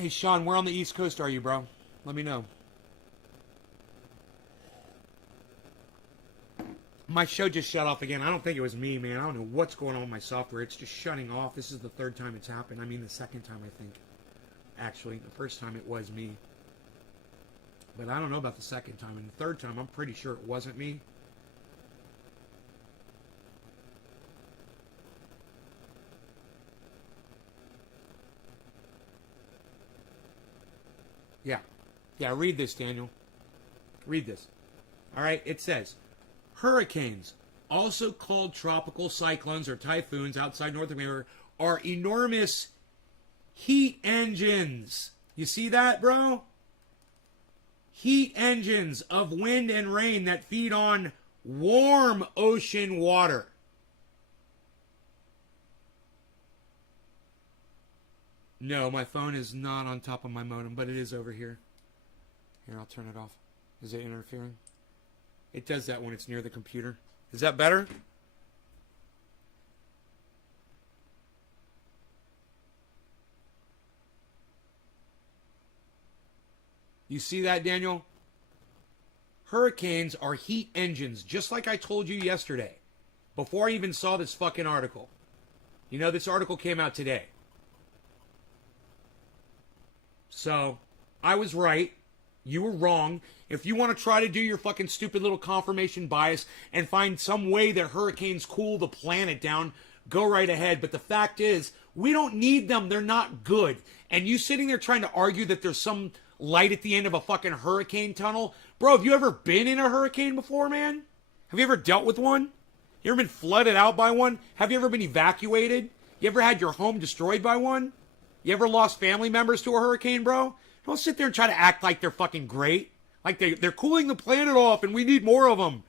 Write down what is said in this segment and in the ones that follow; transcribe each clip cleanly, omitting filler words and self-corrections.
Hey, Sean, where on the East Coast are you, bro? Let me know. My show just shut off again. I don't think it was me, man. I don't know what's going on with my software. It's just shutting off. This is the third time it's happened. I mean, the second time, I think. Actually, the first time it was me. But I don't know about the second time. And the third time, I'm pretty sure it wasn't me. Yeah. Yeah, read this, Daniel. Read this. All right, it says, hurricanes, also called tropical cyclones or typhoons outside North America, are enormous heat engines. You see that, bro? Heat engines of wind and rain that feed on warm ocean water. No, my phone is not on top of my modem, but it is over here. Here, I'll turn it off. Is it interfering? It does that when it's near the computer. Is that better? You see that, Daniel? Hurricanes are heat engines, just like I told you yesterday, before I even saw this fucking article. You know, this article came out today. So, I was right. You were wrong. If you want to try to do your fucking stupid little confirmation bias and find some way that hurricanes cool the planet down, go right ahead. But the fact is, we don't need them. They're not good. And you sitting there trying to argue that there's some light at the end of a fucking hurricane tunnel. Bro, have you ever been in a hurricane before, man? Have you ever dealt with one? You ever been flooded out by one? Have you ever been evacuated? You ever had your home destroyed by one? You ever lost family members to a hurricane, bro? Don't sit there and try to act like they're fucking great. Like they're cooling the planet off and we need more of them.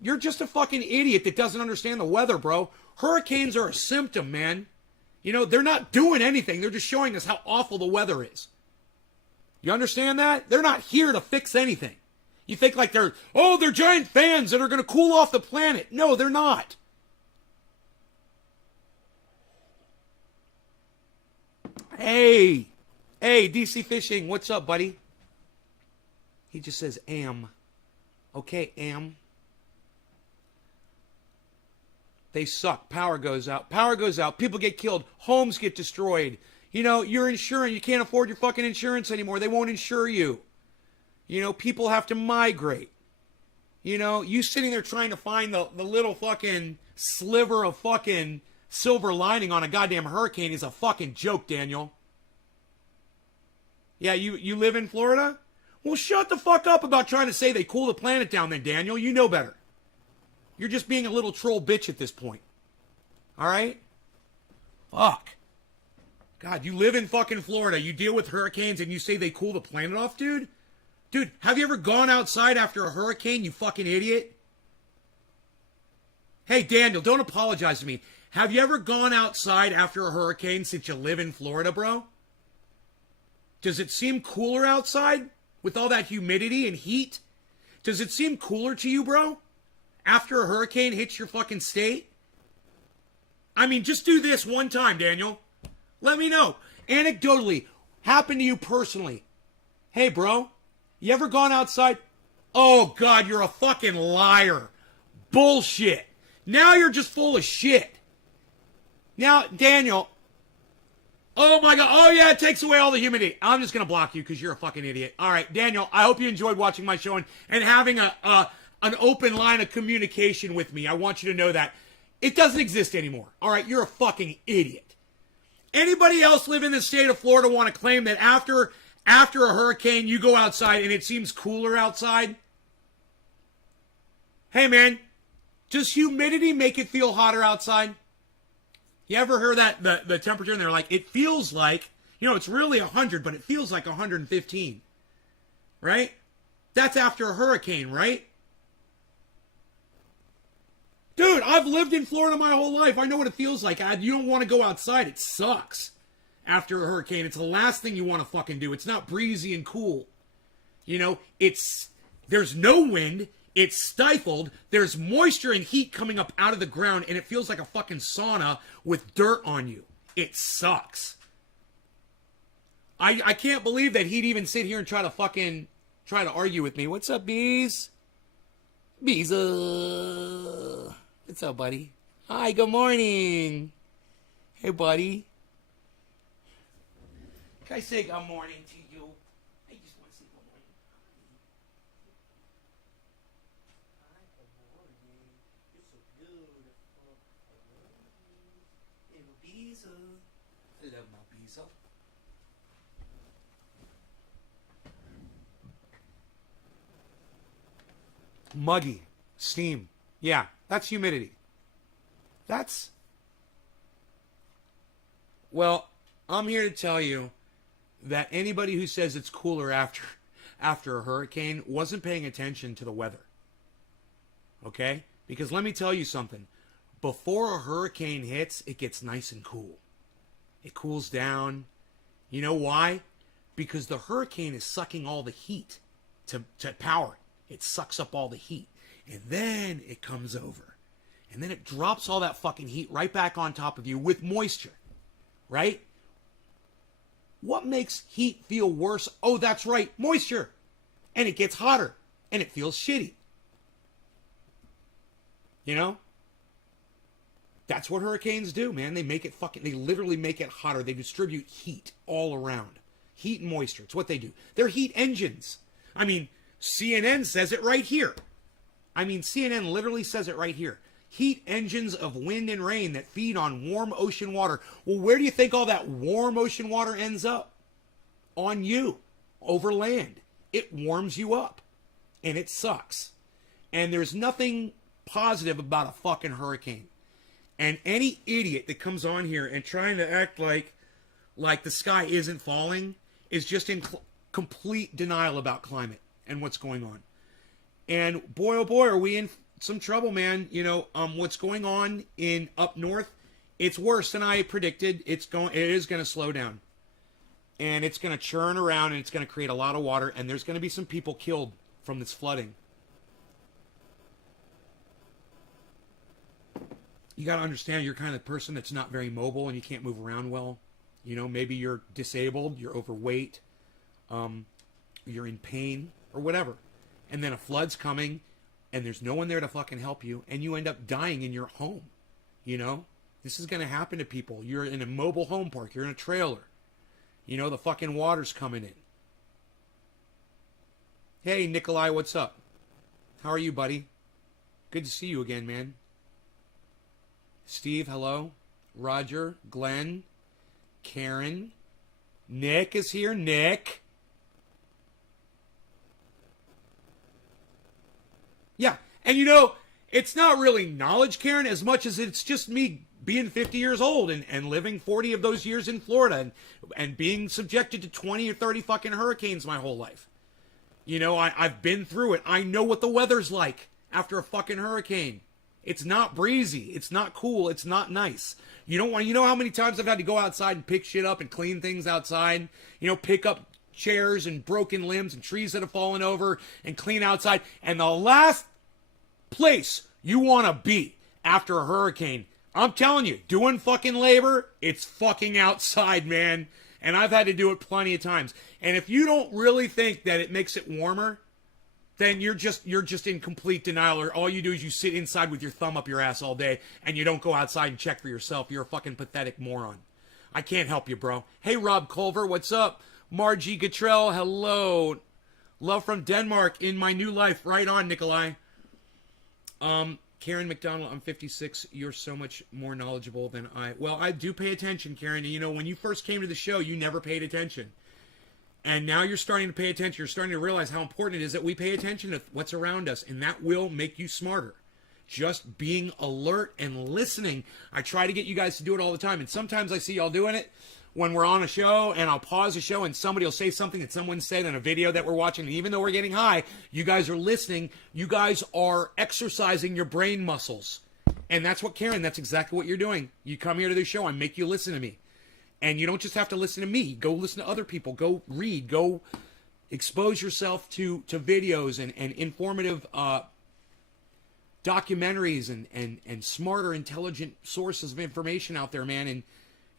You're just a fucking idiot that doesn't understand the weather, bro. Hurricanes are a symptom, man. You know, they're not doing anything. They're just showing us how awful the weather is. You understand that? They're not here to fix anything. You think like they're giant fans that are going to cool off the planet. No, they're not. Hey, DC Fishing, what's up, buddy? He just says am. Okay, am. They suck. Power goes out. Power goes out. People get killed. Homes get destroyed. You know, you're insuring. You can't afford your fucking insurance anymore. They won't insure you. You know, people have to migrate. You know, you sitting there trying to find the little fucking sliver of fucking silver lining on a goddamn hurricane is a fucking joke, Daniel. Yeah, you live in Florida? Well, shut the fuck up about trying to say they cool the planet down then, Daniel. You know better. You're just being a little troll bitch at this point. All right? Fuck. God, you live in fucking Florida. You deal with hurricanes and you say they cool the planet off, dude? Dude, have you ever gone outside after a hurricane, you fucking idiot? Hey, Daniel, don't apologize to me. Have you ever gone outside after a hurricane since you live in Florida, bro? Does it seem cooler outside with all that humidity and heat? Does it seem cooler to you, bro? After a hurricane hits your fucking state? I mean, just do this one time, Daniel. Let me know. Anecdotally, happened to you personally. Hey, bro, you ever gone outside? Oh, God, you're a fucking liar. Bullshit. Now you're just full of shit. Now, Daniel, oh my God, oh yeah, it takes away all the humidity. I'm just going to block you because you're a fucking idiot. All right, Daniel, I hope you enjoyed watching my show and having an open line of communication with me. I want you to know that. It doesn't exist anymore. All right, you're a fucking idiot. Anybody else live in the state of Florida want to claim that after a hurricane you go outside and it seems cooler outside? Hey man, does humidity make it feel hotter outside? You ever heard that the temperature and they're like, it feels like, you know, it's really 100, but it feels like 115, right? That's after a hurricane, right? Dude, I've lived in Florida my whole life. I know what it feels like. You don't want to go outside. It sucks after a hurricane. It's the last thing you want to fucking do. It's not breezy and cool. You know, there's no wind. It's stifled. There's moisture and heat coming up out of the ground, and it feels like a fucking sauna with dirt on you. It sucks. I can't believe that he'd even sit here and try to argue with me. What's up, Bees? Bees, what's up, buddy? Hi, good morning. Hey, buddy. Can I say good morning to you? I just want to say good morning. Hi, good morning. You're so beautiful. Little Bees. I love my Bees. Muggy. Steam. Yeah, that's humidity. Well, I'm here to tell you that anybody who says it's cooler after a hurricane wasn't paying attention to the weather. Okay? Because let me tell you something. Before a hurricane hits, it gets nice and cool. It cools down. You know why? Because the hurricane is sucking all the heat to power it. It sucks up all the heat. And then it comes over. And then it drops all that fucking heat right back on top of you with moisture. Right? What makes heat feel worse? Oh, that's right, moisture. And it gets hotter. And it feels shitty. You know? That's what hurricanes do, man. They literally make it hotter. They distribute heat all around. Heat and moisture. It's what they do. They're heat engines. I mean, CNN says it right here. CNN literally says it right here. Heat engines of wind and rain that feed on warm ocean water. Well, where do you think all that warm ocean water ends up? On you, over land. It warms you up. And it sucks. And there's nothing positive about a fucking hurricane. And any idiot that comes on here and trying to act like the sky isn't falling is just in complete denial about climate and what's going on. And boy, oh boy, are we in some trouble, man. You know, what's going on in up north, it's worse than I predicted. It is going to slow down. And it's going to churn around and it's going to create a lot of water. And there's going to be some people killed from this flooding. You got to understand, you're kind of the person that's not very mobile and you can't move around well. You know, maybe you're disabled, you're overweight, you're in pain or whatever. And then a flood's coming and there's no one there to fucking help you and you end up dying in your home. You know, this is going to happen to people. You're in a mobile home park, you're in a trailer. You know, the fucking water's coming in. Hey, Nikolai, what's up? How are you, buddy? Good to see you again, man. Steve, hello. Roger, Glenn, Karen. Nick is here. Nick. Yeah, and you know, it's not really knowledge, Karen, as much as it's just me being 50 years old and living 40 of those years in Florida and being subjected to 20 or 30 fucking hurricanes my whole life. You know, I've been through it. I know what the weather's like after a fucking hurricane. It's not breezy. It's not cool. It's not nice. You know how many times I've had to go outside and pick shit up and clean things outside? You know, pick up chairs and broken limbs and trees that have fallen over and clean outside. And the last place you want to be after a hurricane, I'm telling you, doing fucking labor, it's fucking outside, man. And I've had to do it plenty of times. And if you don't really think that it makes it warmer, then you're just in complete denial, or all you do is you sit inside with your thumb up your ass all day and you don't go outside and check for yourself. You're a fucking pathetic moron. I can't help you, bro. Hey, Rob Culver, what's up? Margie Gatrell, hello. Love from Denmark in my new life. Right on, Nikolai. Karen McDonald, I'm 56. You're so much more knowledgeable than I. Well, I do pay attention, Karen. You know, when you first came to the show, you never paid attention. And now you're starting to pay attention. You're starting to realize how important it is that we pay attention to what's around us. And that will make you smarter. Just being alert and listening. I try to get you guys to do it all the time. And sometimes I see y'all doing it when we're on a show, and I'll pause the show and somebody will say something that someone said in a video that we're watching. And even though we're getting high, you guys are listening. You guys are exercising your brain muscles. And that's what, Karen, that's exactly what you're doing. You come here to the show, I make you listen to me. And you don't just have to listen to me. Go listen to other people. Go read. Go expose yourself to videos and informative documentaries and smarter, intelligent sources of information out there, man. And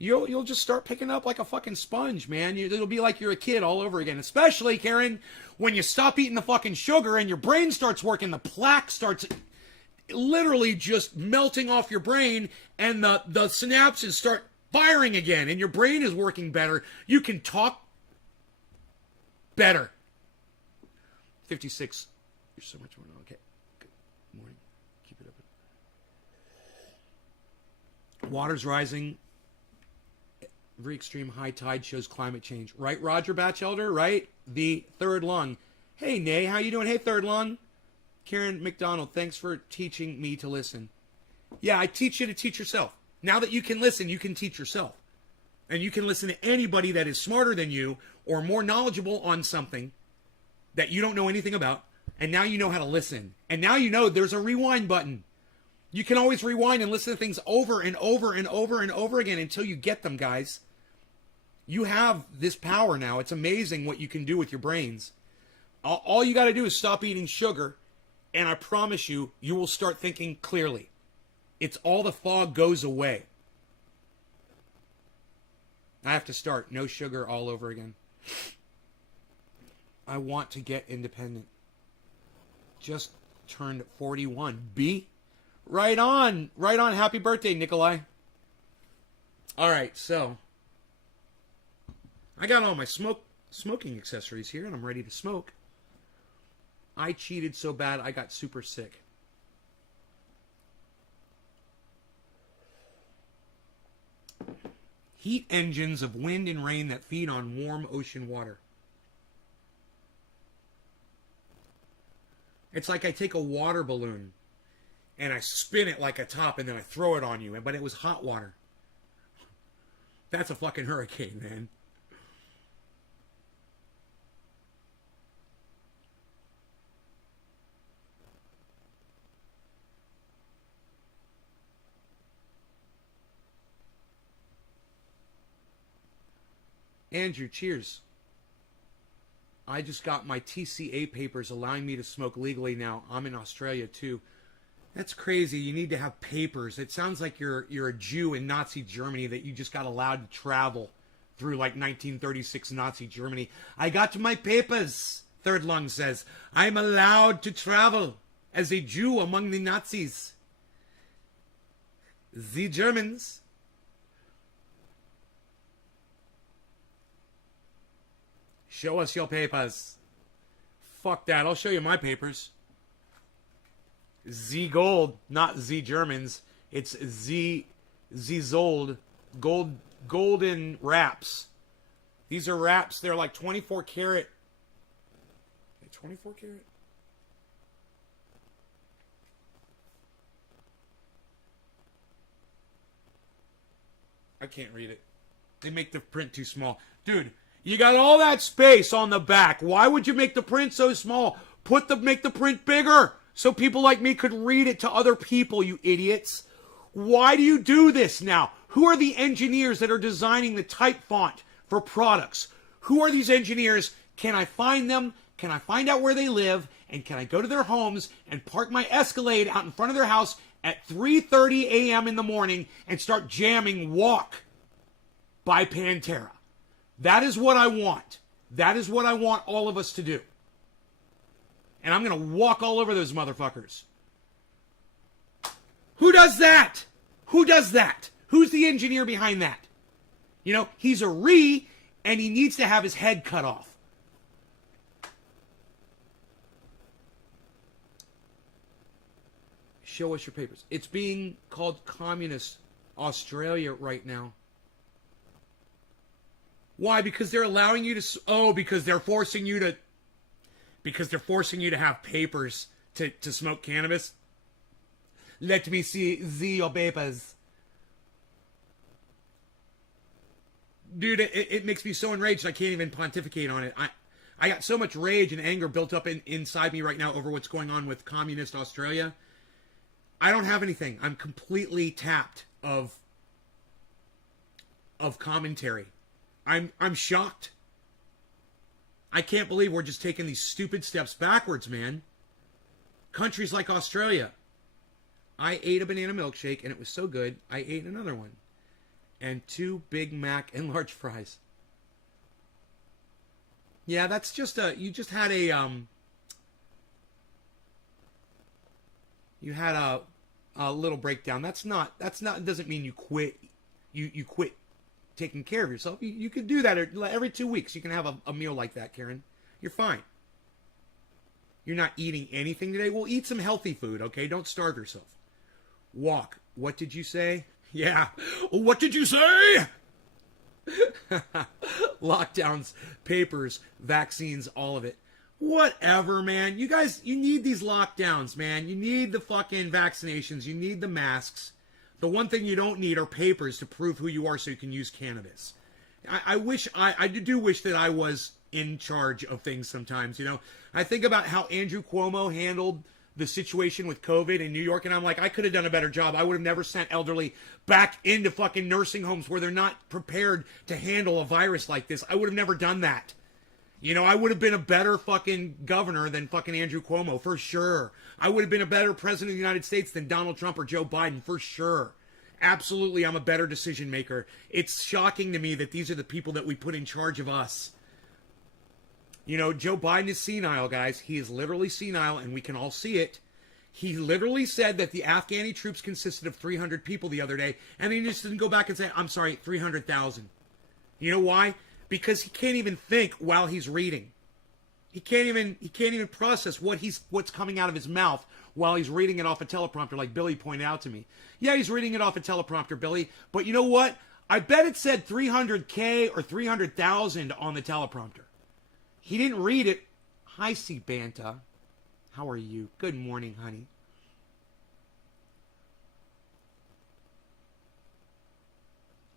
you'll just start picking up like a fucking sponge, man. It'll be like you're a kid all over again. Especially, Karen, when you stop eating the fucking sugar and your brain starts working, the plaque starts literally just melting off your brain, and the synapses start firing again, and your brain is working better. You can talk better. 56. You're so much more. Okay. Good morning. Keep it up. Water's rising. Very extreme high tide shows climate change. Right, Roger Batchelder? Right? The third lung. Hey, Nay, how you doing? Hey, third lung. Karen McDonald, thanks for teaching me to listen. Yeah, I teach you to teach yourself. Now that you can listen, you can teach yourself. And you can listen to anybody that is smarter than you or more knowledgeable on something that you don't know anything about. And now you know how to listen. And now you know there's a rewind button. You can always rewind and listen to things over and over and over and over again until you get them, guys. You have this power now. It's amazing what you can do with your brains. All you got to do is stop eating sugar, and I promise you, you will start thinking clearly. It's all the fog goes away. I have to start. No sugar all over again. I want to get independent. Just turned 41. B? Right on. Right on. Happy birthday, Nikolai. All right, so I got all my smoking accessories here, and I'm ready to smoke. I cheated so bad, I got super sick. Heat engines of wind and rain that feed on warm ocean water. It's like I take a water balloon and I spin it like a top and then I throw it on you, but it was hot water. That's a fucking hurricane, man. Andrew, cheers. I just got my TCA papers allowing me to smoke legally now. I'm in Australia too. That's crazy. You need to have papers. It sounds like you're a Jew in Nazi Germany that you just got allowed to travel through like 1936 Nazi Germany. I got my papers, Third Lung says. I'm allowed to travel as a Jew among the Nazis. The Germans. Show us your papers. Fuck that. I'll show you my papers. Z Gold, not Z Germans. It's Z Zold. Golden wraps. These are wraps. They're like 24 karat. 24 karat? I can't read it. They make the print too small. Dude, you got all that space on the back. Why would you make the print so small? Make the print bigger so people like me could read it to other people, you idiots. Why do you do this now? Who are the engineers that are designing the type font for products? Who are these engineers? Can I find them? Can I find out where they live? And can I go to their homes and park my Escalade out in front of their house at 3:30 a.m. in the morning and start jamming Walk by Pantera? That is what I want. That is what I want all of us to do. And I'm going to walk all over those motherfuckers. Who does that? Who does that? Who's the engineer behind that? You know, he's a and he needs to have his head cut off. Show us your papers. It's being called Communist Australia right now. Why? Because they're allowing you to... because they're forcing you to... Because they're forcing you to have papers to smoke cannabis? Let me see your papers. Dude, it makes me so enraged I can't even pontificate on it. I got so much rage and anger built up inside me right now over what's going on with Communist Australia. I don't have anything. I'm completely tapped of commentary. I'm shocked. I can't believe we're just taking these stupid steps backwards, man. Countries like Australia. I ate a banana milkshake and it was so good, I ate another one. And 2 Big Mac and large fries. Yeah, that's just you just had you had a little breakdown. That's not doesn't mean you quit. You quit taking care of yourself. You could do that every 2 weeks. You can have a meal like that, Karen. You're fine. You're not eating anything today. Well, eat some healthy food, okay? Don't starve yourself. Walk. What did you say? Yeah. What did you say? Lockdowns, papers, vaccines, all of it. Whatever, man. You guys, you need these lockdowns, man. You need the fucking vaccinations. You need the masks. The one thing you don't need are papers to prove who you are so you can use cannabis. I do wish that I was in charge of things sometimes, you know. I think about how Andrew Cuomo handled the situation with COVID in New York, and I'm like, I could have done a better job. I would have never sent elderly back into fucking nursing homes where they're not prepared to handle a virus like this. I would have never done that. You know, I would have been a better fucking governor than fucking Andrew Cuomo, for sure. I would have been a better president of the United States than Donald Trump or Joe Biden, for sure. Absolutely, I'm a better decision maker. It's shocking to me that these are the people that we put in charge of us. You know, Joe Biden is senile, guys. He is literally senile, and we can all see it. He literally said that the Afghani troops consisted of 300 people the other day, and he just didn't go back and say, I'm sorry, 300,000. You know why? Because he can't even think while he's reading. He can't even process what's coming out of his mouth while he's reading it off a teleprompter, like Billy pointed out to me. Yeah, he's reading it off a teleprompter, Billy, but you know what? I bet it said 300K or 300,000 on the teleprompter. He didn't read it. Hi, C. Banta. How are you? Good morning, honey.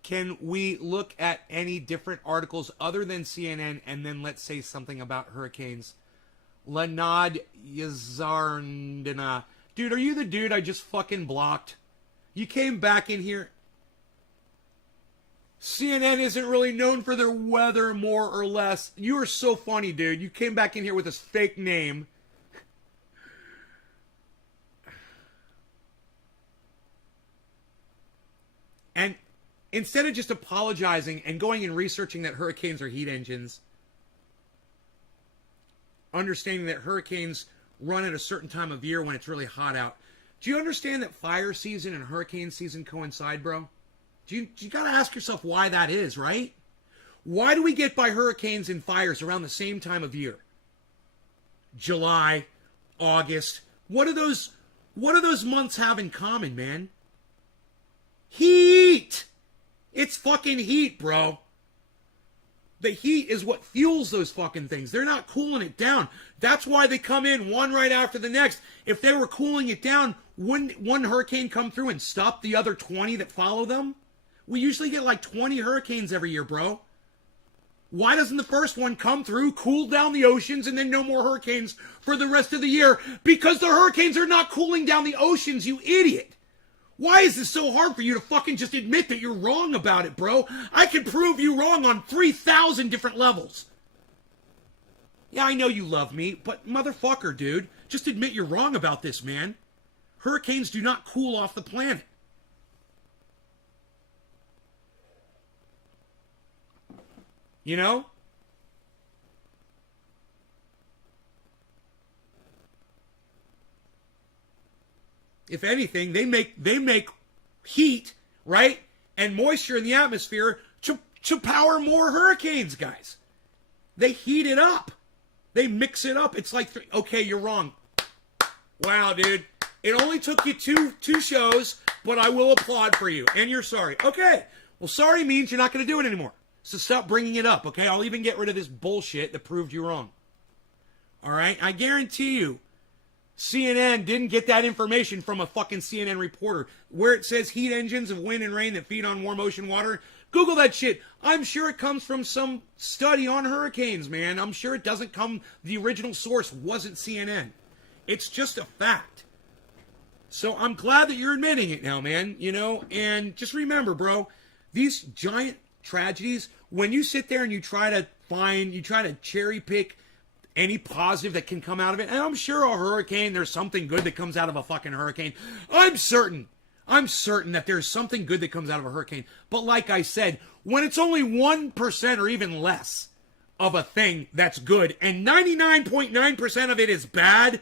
Can we look at any different articles other than CNN and then let's say something about hurricanes? Lanad Yazarndina. Dude, are you the dude I just fucking blocked? You came back in here. CNN isn't really known for their weather, more or less. You are so funny, dude. You came back in here with this fake name. And instead of just apologizing and going and researching that hurricanes are heat engines, understanding that hurricanes run at a certain time of year when it's really hot out. Do you understand that fire season and hurricane season coincide, bro? You got to ask yourself why that is, right? Why do we get by hurricanes and fires around the same time of year? July, August. What do those months have in common, man? Heat! It's fucking heat, bro. The heat is what fuels those fucking things. They're not cooling it down. That's why they come in one right after the next. If they were cooling it down, wouldn't one hurricane come through and stop the other 20 that follow them? We usually get like 20 hurricanes every year, bro. Why doesn't the first one come through, cool down the oceans, and then no more hurricanes for the rest of the year? Because the hurricanes are not cooling down the oceans, you idiot. Why is this so hard for you to fucking just admit that you're wrong about it, bro? I can prove you wrong on 3,000 different levels. Yeah, I know you love me, but motherfucker, dude, just admit you're wrong about this, man. Hurricanes do not cool off the planet. You know? If anything, they make heat, right? And moisture in the atmosphere to power more hurricanes, guys. They heat it up. They mix it up. It's like, okay, you're wrong. Wow, dude. It only took you two shows, but I will applaud for you. And you're sorry. Okay. Well, sorry means you're not going to do it anymore. So stop bringing it up, okay? I'll even get rid of this bullshit that proved you wrong. All right? I guarantee you, CNN didn't get that information from a fucking CNN reporter. Where it says heat engines of wind and rain that feed on warm ocean water, Google that shit. I'm sure it comes from some study on hurricanes, man. I'm sure it doesn't come, the original source wasn't CNN. It's just a fact. So I'm glad that you're admitting it now, man, you know? And just remember, bro, these giant tragedies, when you sit there and you try to cherry pick any positive that can come out of it, and I'm sure a hurricane, there's something good that comes out of a fucking hurricane. I'm certain I'm certain that there's something good that comes out of a hurricane. But like I said, when it's only 1% or even less of a thing that's good and 99.9% of it is bad,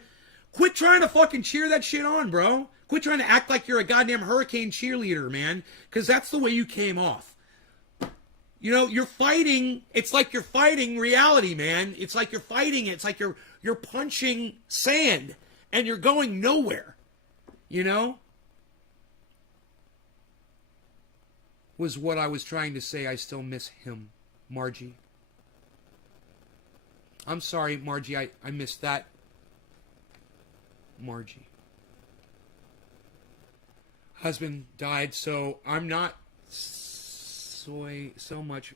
quit trying to fucking cheer that shit on, bro. Quit trying to act like you're a goddamn hurricane cheerleader, man. Because that's the way you came off. You know, you're fighting. It's like you're fighting reality, man. It's like you're fighting. It's like you're punching sand and you're going nowhere. You know? Was what I was trying to say. I still miss him, Margie. I'm sorry, Margie. I missed that. Margie. Husband died, so I'm not so much,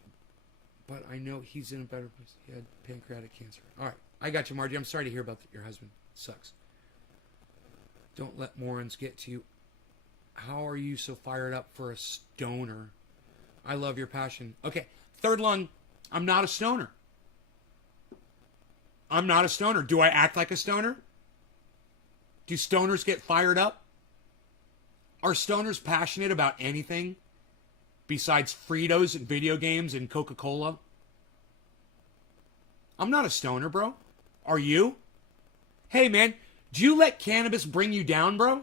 but I know he's in a better place. He had pancreatic cancer. All right, I got you, Margie. I'm sorry to hear about your husband. Sucks. Don't let morons get to you. How are you so fired up for a stoner? I love your passion. Okay, third lung. I'm not a stoner. I'm not a stoner. Do I act like a stoner? Do stoners get fired up? Are stoners passionate about anything besides Fritos and video games and Coca-Cola? I'm not a stoner, bro. Are you? Hey, man, do you let cannabis bring you down, bro?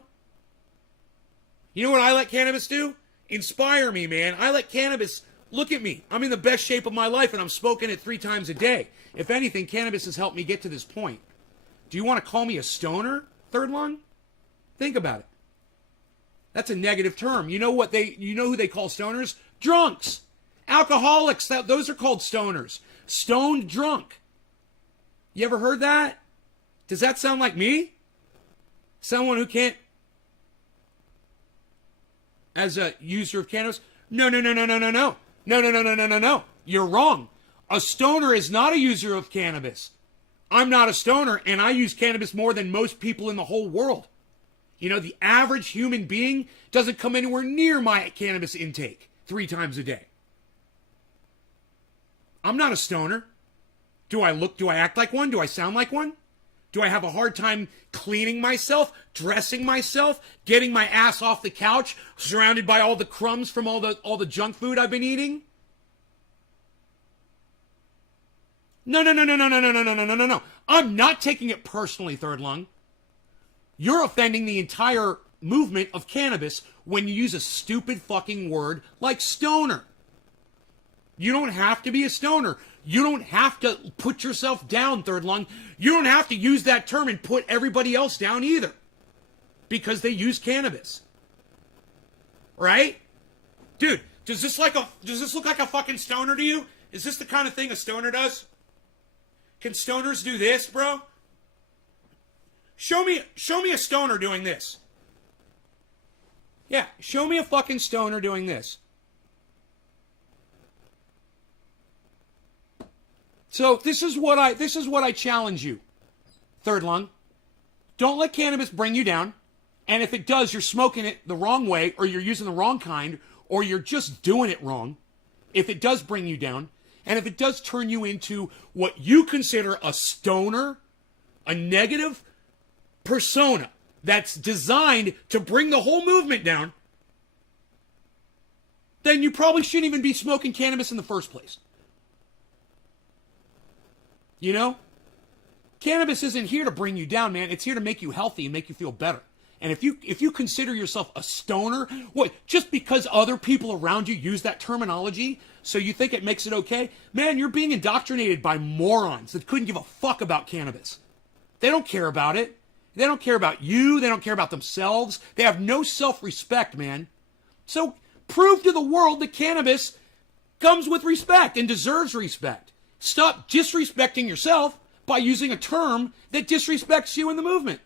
You know what I let cannabis do? Inspire me, man. I let cannabis... Look at me. I'm in the best shape of my life, and I'm smoking it 3 times a day. If anything, cannabis has helped me get to this point. Do you want to call me a stoner, third lung? Think about it. That's a negative term. You know who they call stoners? Drunks. Alcoholics. Those are called stoners. Stoned drunk. You ever heard that? Does that sound like me? Someone who can't... As a user of cannabis? No. No. You're wrong. A stoner is not a user of cannabis. I'm not a stoner, and I use cannabis more than most people in the whole world. You know, the average human being doesn't come anywhere near my cannabis intake 3 times a day. I'm not a stoner. Do I act like one? Do I sound like one? Do I have a hard time cleaning myself, dressing myself, getting my ass off the couch, surrounded by all the crumbs from all the junk food I've been eating? No. I'm not taking it personally, third lung. You're offending the entire movement of cannabis when you use a stupid fucking word like stoner. You don't have to be a stoner. You don't have to put yourself down, third lung. You don't have to use that term and put everybody else down either. Because they use cannabis. Right? Dude, does this look like a fucking stoner to you? Is this the kind of thing a stoner does? Can stoners do this, bro? Show me a stoner doing this. Yeah, show me a fucking stoner doing this. So this is what I challenge you, third lung. Don't let cannabis bring you down. And if it does, you're smoking it the wrong way, or you're using the wrong kind, or you're just doing it wrong. If it does bring you down, and if it does turn you into what you consider a stoner, a negative persona that's designed to bring the whole movement down, then you probably shouldn't even be smoking cannabis in the first place. You know? Cannabis isn't here to bring you down, man. It's here to make you healthy and make you feel better. And if you consider yourself a stoner, what, just because other people around you use that terminology, so you think it makes it okay? Man, you're being indoctrinated by morons that couldn't give a fuck about cannabis. They don't care about it. They don't care about you. They don't care about themselves. They have no self-respect, man. So prove to the world that cannabis comes with respect and deserves respect. Stop disrespecting yourself by using a term that disrespects you in the movement.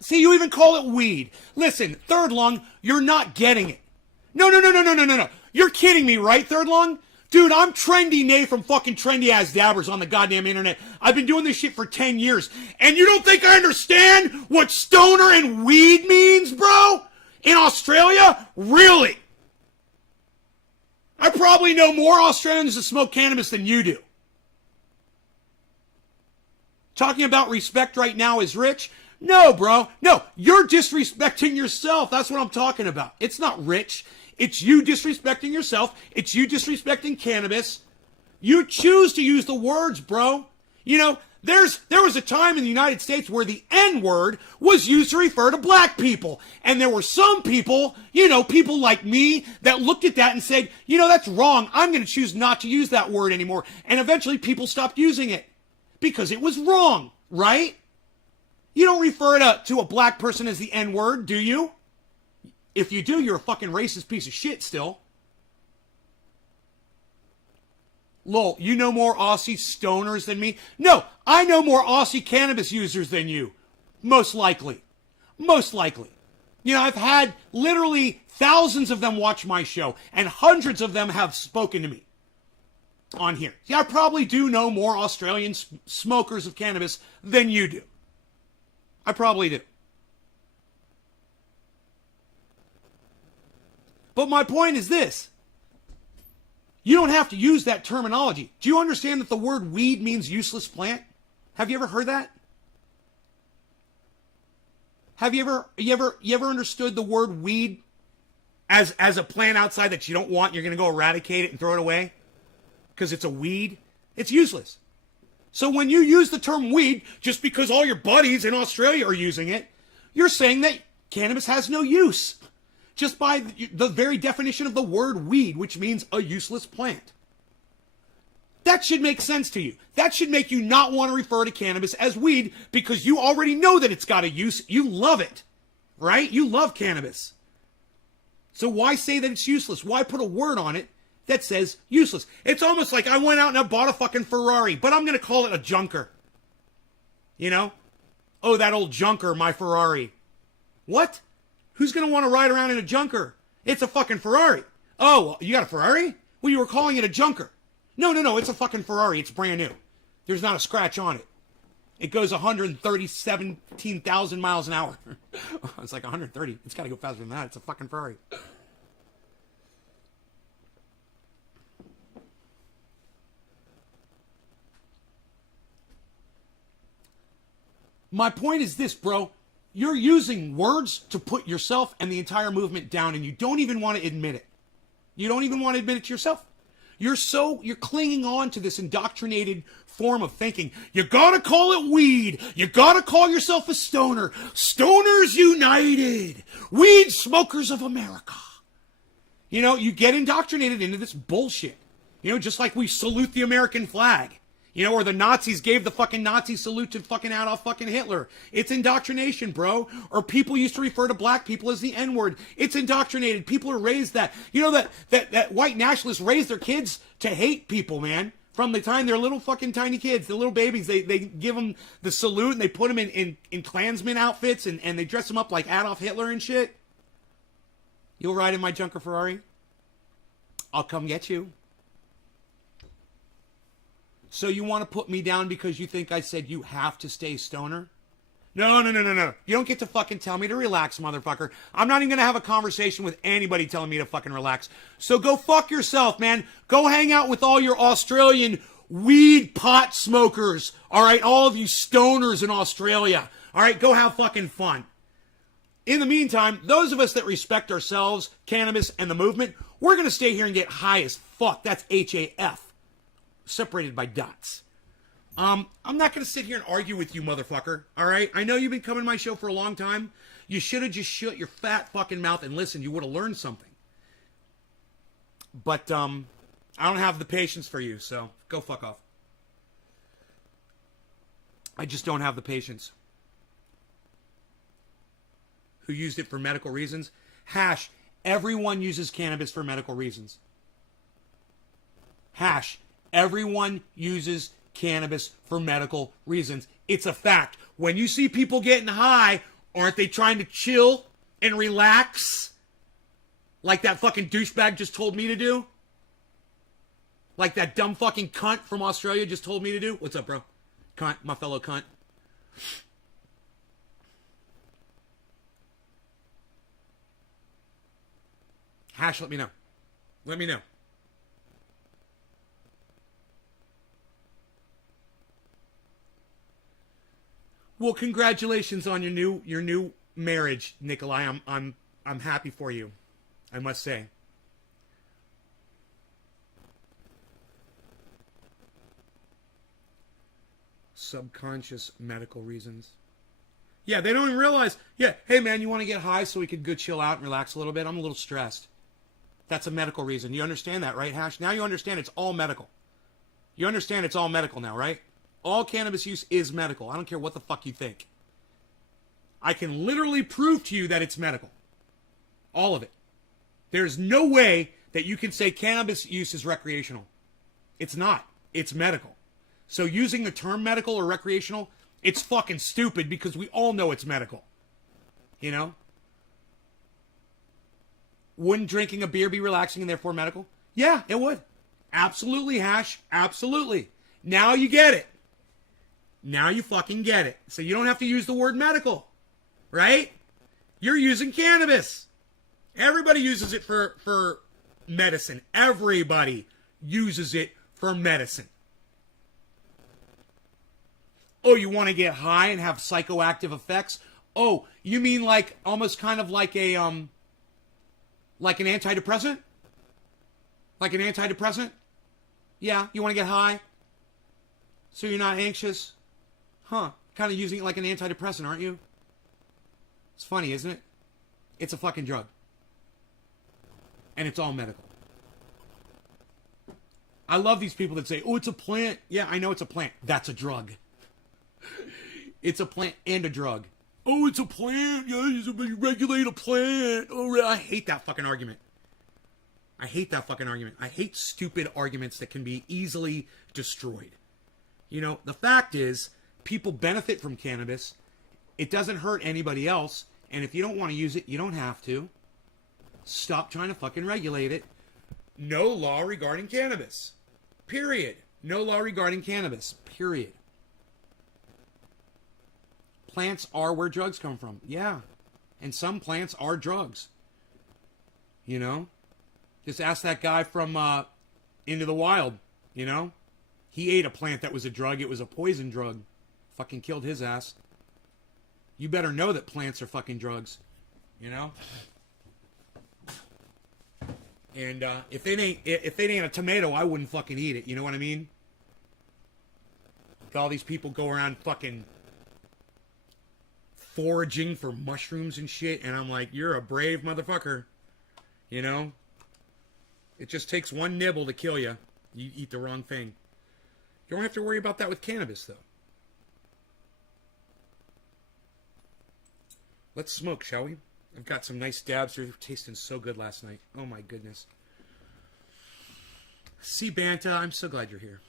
See, you even call it weed. Listen, third lung, you're not getting it. No. You're kidding me, right, third lung? Dude, I'm Trendy Nay from fucking Trendy Ass Dabbers on the goddamn internet. I've been doing this shit for 10 years. And you don't think I understand what stoner and weed means, bro? In Australia? Really? I probably know more Australians that smoke cannabis than you do. Talking about respect right now is rich. No, bro. No, you're disrespecting yourself. That's what I'm talking about. It's not Rich. It's you disrespecting yourself. It's you disrespecting cannabis. You choose to use the words, bro. You know, there was a time in the United States where the N-word was used to refer to black people. And there were some people, you know, people like me that looked at that and said, you know, that's wrong. I'm going to choose not to use that word anymore. And eventually people stopped using it because it was wrong, right? You don't refer to a black person as the N-word, do you? If you do, you're a fucking racist piece of shit still. Lol, you know more Aussie stoners than me? No, I know more Aussie cannabis users than you. Most likely. Most likely. You know, I've had literally thousands of them watch my show, and hundreds of them have spoken to me on here. Yeah, I probably do know more Australian smokers of cannabis than you do. I probably do. But my point is this. You don't have to use that terminology. Do you understand that the word weed means useless plant? Have you ever heard that? Have you ever understood the word weed as a plant outside that you don't want, you're going to go eradicate it and throw it away? Because it's a weed? It's useless. So when you use the term weed, just because all your buddies in Australia are using it, you're saying that cannabis has no use. Just by the very definition of the word weed, which means a useless plant. That should make sense to you. That should make you not want to refer to cannabis as weed because you already know that it's got a use. You love it, right? You love cannabis. So why say that it's useless? Why put a word on it that says useless? It's almost like I went out and I bought a fucking Ferrari, but I'm going to call it a junker. You know? Oh, that old junker, my Ferrari. What? Who's going to want to ride around in a junker? It's a fucking Ferrari. Oh, you got a Ferrari? Well, you were calling it a junker. No, it's a fucking Ferrari. It's brand new. There's not a scratch on it. It goes 117,000 miles an hour. It's like 130. It's got to go faster than that. It's a fucking Ferrari. My point is this, bro. You're using words to put yourself and the entire movement down, and you don't even want to admit it. You don't even want to admit it to yourself. You're clinging on to this indoctrinated form of thinking. You gotta call it weed. You gotta call yourself a stoner. Stoners United. Weed Smokers of America. You know, you get indoctrinated into this bullshit. You know, just like we salute the American flag. You know, or the Nazis gave the fucking Nazi salute to fucking Adolf fucking Hitler. It's indoctrination, bro. Or people used to refer to black people as the N-word. It's indoctrinated. People are raised that. You know that white nationalists raise their kids to hate people, man. From the time they're little fucking tiny kids, the little babies, they give them the salute and they put them in Klansman outfits and they dress them up like Adolf Hitler and shit. You'll ride in my junker Ferrari? I'll come get you. So you want to put me down because you think I said you have to stay stoner? No. You don't get to fucking tell me to relax, motherfucker. I'm not even going to have a conversation with anybody telling me to fucking relax. So go fuck yourself, man. Go hang out with all your Australian weed pot smokers. All right, all of you stoners in Australia. All right, go have fucking fun. In the meantime, those of us that respect ourselves, cannabis, and the movement, we're going to stay here and get high as fuck. That's HAF. Separated by dots. I'm not going to sit here and argue with you, motherfucker. All right? I know you've been coming to my show for a long time. You should have just shut your fat fucking mouth and listened. You would have learned something. But I don't have the patience for you, so go fuck off. I just don't have the patience. Who used it for medical reasons? Hash. Everyone uses cannabis for medical reasons. Hash. Everyone uses cannabis for medical reasons. It's a fact. When you see people getting high, aren't they trying to chill and relax? Like that fucking douchebag just told me to do? Like that dumb fucking cunt from Australia just told me to do? What's up, bro? Cunt, my fellow cunt. Hash, let me know. Let me know. Well, congratulations on your new marriage, Nikolai. I'm happy for you, I must say. Subconscious medical reasons. Yeah, they don't even realize. Yeah, hey man, you want to get high so we could go chill out and relax a little bit? I'm a little stressed. That's a medical reason. You understand that, right, Hash? Now you understand it's all medical. You understand it's all medical now, right? All cannabis use is medical. I don't care what the fuck you think. I can literally prove to you that it's medical. All of it. There's no way that you can say cannabis use is recreational. It's not. It's medical. So using the term medical or recreational, it's fucking stupid because we all know it's medical. You know? Wouldn't drinking a beer be relaxing and therefore medical? Yeah, it would. Absolutely, Hash. Absolutely. Now you get it. Now you fucking get it. So you don't have to use the word medical. Right? You're using cannabis. Everybody uses it for medicine. Everybody uses it for medicine. Oh, you want to get high and have psychoactive effects? Oh, you mean like almost kind of like a like an antidepressant? Like an antidepressant? Yeah, you want to get high? So you're not anxious? Huh. Kind of using it like an antidepressant, aren't you? It's funny, isn't it? It's a fucking drug. And it's all medical. I love these people that say, oh, it's a plant. Yeah, I know it's a plant. That's a drug. It's a plant and a drug. Oh, it's a plant. Yeah, you regulate a plant. Oh, I hate that fucking argument. I hate that fucking argument. I hate stupid arguments that can be easily destroyed. You know, the fact is, people benefit from cannabis. It doesn't hurt anybody else. And if you don't want to use it, you don't have to. Stop trying to fucking regulate it. No law regarding cannabis. Period. No law regarding cannabis. Period. Plants are where drugs come from. Yeah. And some plants are drugs. You know? Just ask that guy from Into the Wild. You know? He ate a plant that was a drug. It was a poison drug. Fucking killed his ass. You better know that plants are fucking drugs. You know? And if it ain't a tomato, I wouldn't fucking eat it. You know what I mean? All these people go around fucking foraging for mushrooms and shit, and I'm like, you're a brave motherfucker. You know? It just takes one nibble to kill you. You eat the wrong thing. You don't have to worry about that with cannabis, though. Let's smoke, shall we? I've got some nice dabs. They're tasting so good last night. Oh my goodness. See, Banta, I'm so glad you're here.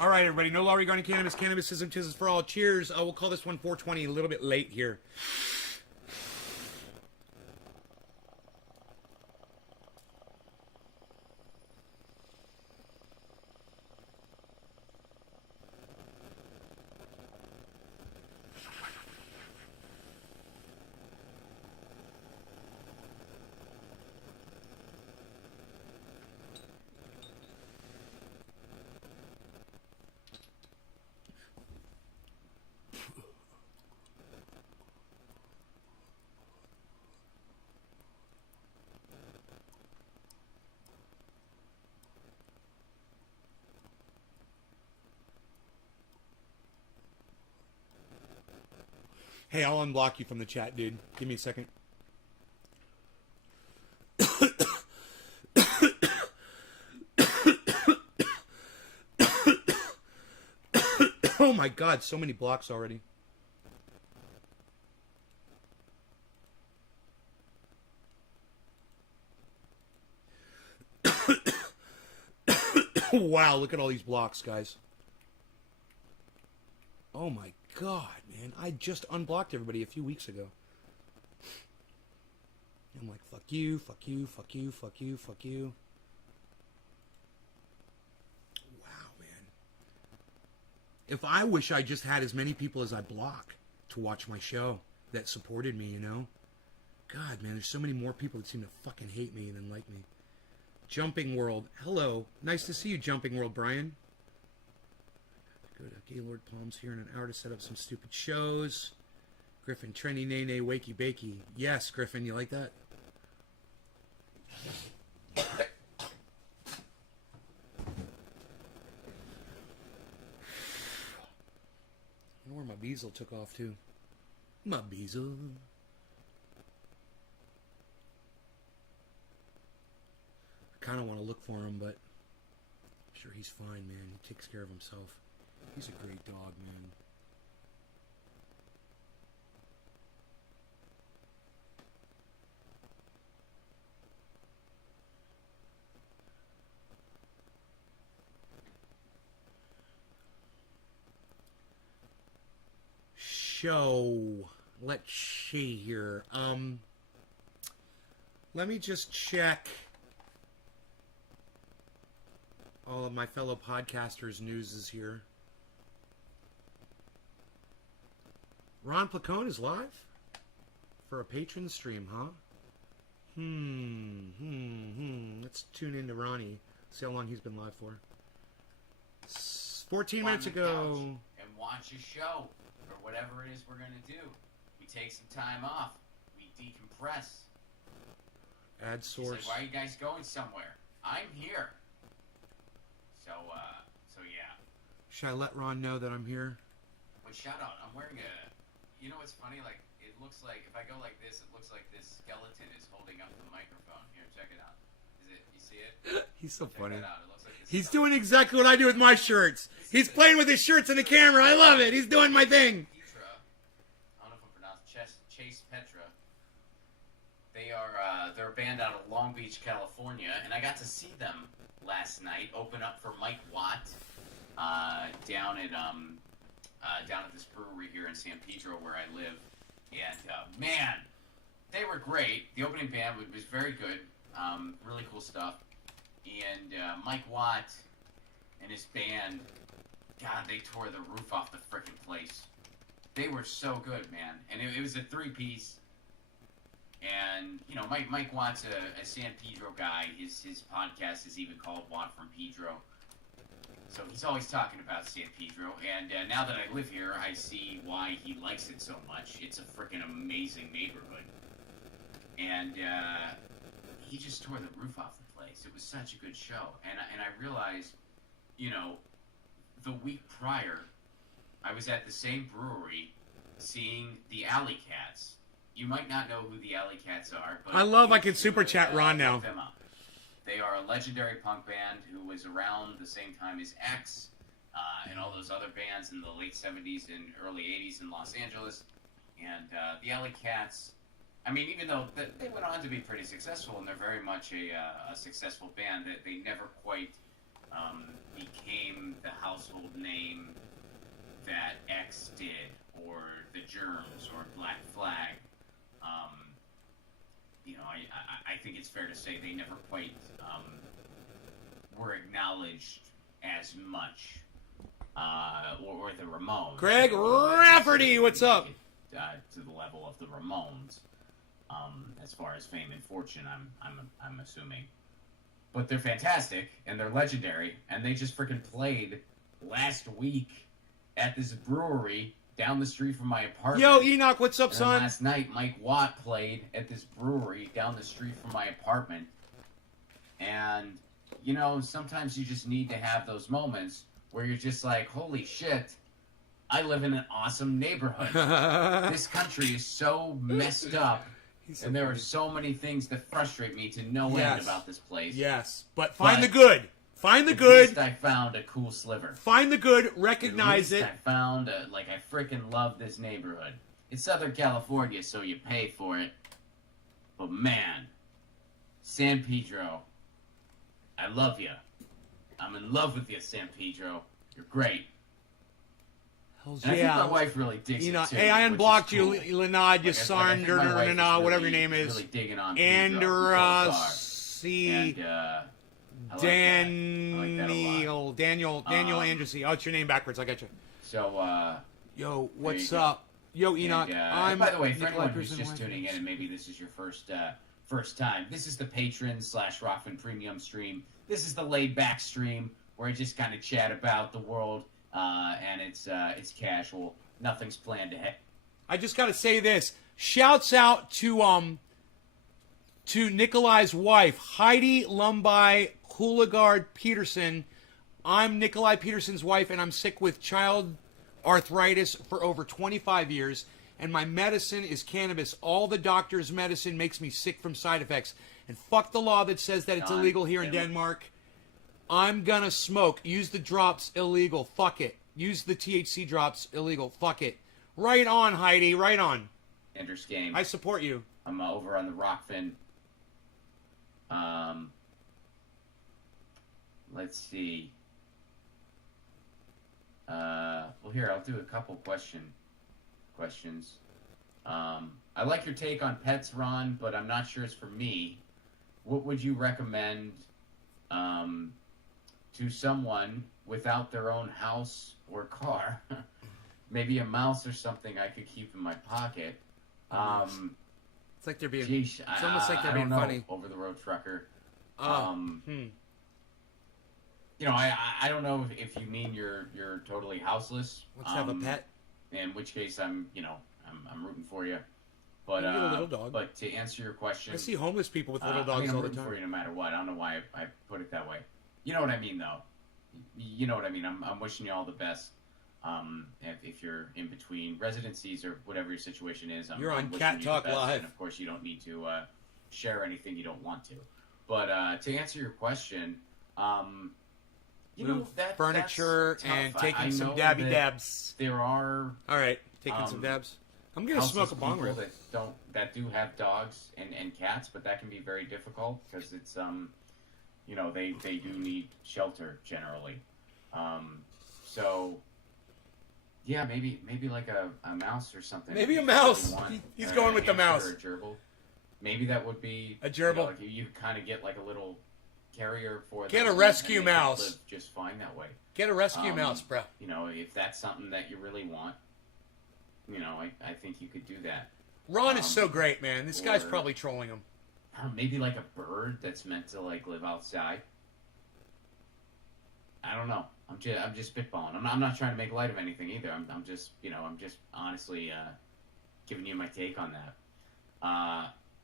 All right, everybody. No law regarding cannabis. Cannabisism, tis for all. Cheers. We'll call this one 420. A little bit late here. Hey, I'll unblock you from the chat, dude. Give me a second. Oh my god, so many blocks already. Wow, look at all these blocks, guys. Oh my god, man. I just unblocked everybody a few weeks ago. I'm like, fuck you, fuck you, fuck you, fuck you, fuck you. Wow, man. If I wish I just had as many people as I block to watch my show that supported me, you know? God, man, there's so many more people that seem to fucking hate me than like me. Jumping World. Hello. Nice to see you, Jumping World, Brian. Go to Gaylord Palms here in an hour to set up some stupid shows. Griffin, Trendy Nene, Wakey Bakey. Yes, Griffin, you like that? I wonder where my Beazle took off to. My Beazle. I kind of want to look for him, but I'm sure he's fine, man. He takes care of himself. He's a great dog, man. Show. Let's see here. Let me just check all of my fellow podcasters' news is here. Ron Placone is live for a patron stream, huh? Let's tune into Ronnie. See how long he's been live for. 14 minutes ago. And watch a show or whatever it is we're gonna do. We take some time off. We decompress. Add source. He's like, why are you guys going somewhere? I'm here. So yeah. Should I let Ron know that I'm here? But shout out, I'm wearing a... You know what's funny? Like, it looks like, if I go like this, it looks like this skeleton is holding up the microphone. Here, check it out. You see it? He's so Check funny. that out. It looks like this He's skeleton. doing exactly what I do with my shirts. He's playing with his shirts in the camera. I love it. He's doing my thing. Petra, I don't know if I'm pronouncing Chase Petra. They are, they're a band out of Long Beach, California, and I got to see them last night open up for Mike Watt down at this brewery here in San Pedro where I live. And man, they were great. The opening band was very good. Really cool stuff. And Mike Watt and his band, God, they tore the roof off the frickin' place. They were so good, man. And it was a three-piece. And, you know, Mike Watt's a San Pedro guy. His podcast is even called Watt from Pedro. So he's always talking about San Pedro. And now that I live here, I see why he likes it so much. It's a freaking amazing neighborhood. And he just tore the roof off the place. It was such a good show. And I realized, you know, the week prior, I was at the same brewery seeing the Alley Cats. You might not know who the Alley Cats are, but I can super chat Ron now. look them up. They are a legendary punk band who was around the same time as X and all those other bands in the late 70s and early 80s in Los Angeles. And the Alley Cats, I mean, even though they went on to be pretty successful, and they're very much a successful band, that they never quite became the household name that X did, or the Germs, or Black Flag. You know, I think it's fair to say they never quite were acknowledged as much, or the Ramones. Greg Rafferty, what's up? To the level of the Ramones, as far as fame and fortune, I'm assuming. But they're fantastic and they're legendary, and they just freaking played last week at this brewery down the street from my apartment. Yo, Enoch, what's up, and son? Last night, Mike Watt played at this brewery down the street from my apartment. And, you know, sometimes you just need to have those moments where you're just like, holy shit, I live in an awesome neighborhood. This country is so messed up, and there are so many things that frustrate me to no end about this place. Yes, but find the good. Find the good. At least I found a cool sliver. Find the good, recognize it. I found, I freaking love this neighborhood. It's Southern California, so you pay for it. But man, San Pedro, I love you. I'm in love with you, San Pedro. You're great. Hells And I think yeah. my wife really digs You know, it too. hey, I which is unblocked you, cool. Lenad, you whatever your name is. Really digging on Pedro. And, C. And, Daniel Andrusy. Oh, it's your name backwards. I got you. So, yo, what's up? Yo, Enoch. And, by the way, for anyone who's just tuning in and maybe this is your first time, this is the patron / Rockfin Premium stream. This is the laid back stream where I just kind of chat about the world, and it's casual. Nothing's planned ahead. I just got to say this. Shouts out to Nikolai's wife, Heidi Lumbai Houligard Peterson. I'm Nikolai Peterson's wife, and I'm sick with child arthritis for over 25 years, and my medicine is cannabis. All the doctor's medicine makes me sick from side effects. And fuck the law that says that it's illegal here in Denmark. I'm gonna smoke. Use the drops, illegal. Fuck it. Use the THC drops, illegal. Fuck it. Right on, Heidi. Right on. Ender's Game. I support you. I'm over on the Rockfin. Let's see. Well, here, I'll do a couple questions. I like your take on pets, Ron, but I'm not sure it's for me. What would you recommend to someone without their own house or car? Maybe a mouse or something I could keep in my pocket. It's like they're being. Geesh, it's almost like they're being funny. Over the road trucker. You know, I don't know if you mean you're totally houseless. Let's have a pet. In which case, I'm rooting for you. But you get a little dog. But to answer your question, I see homeless people with little dogs I'm all the rooting time. for you no matter what. I don't know why I put it that way. You know what I mean, though. You know what I mean. I'm wishing you all the best. If you're in between residencies or whatever your situation is, you're on wishing Cat you Talk the best. Live. And of course, you don't need to share anything you don't want to. But to answer your question, you know, furniture that's and tough. taking some know dabby that dabs. There are all right, taking some dabs. I'm gonna smoke a bong rip. That do have dogs and cats, but that can be very difficult because it's you know, they do need shelter generally. So yeah, maybe like a mouse or something. Maybe a mouse. He's going with the mouse. Or a gerbil. Maybe that would be a gerbil. You know, like you kind of get like a little carrier for them. Get a rescue mouse. Live just fine that way. Get a rescue mouse, bro. You know, if that's something that you really want, you know, I think you could do that. Ron is so great, man. This guy's probably trolling him. Maybe like a bird that's meant to like live outside. I don't know. I'm just spitballing. I'm not trying to make light of anything either. I'm just honestly giving you my take on that.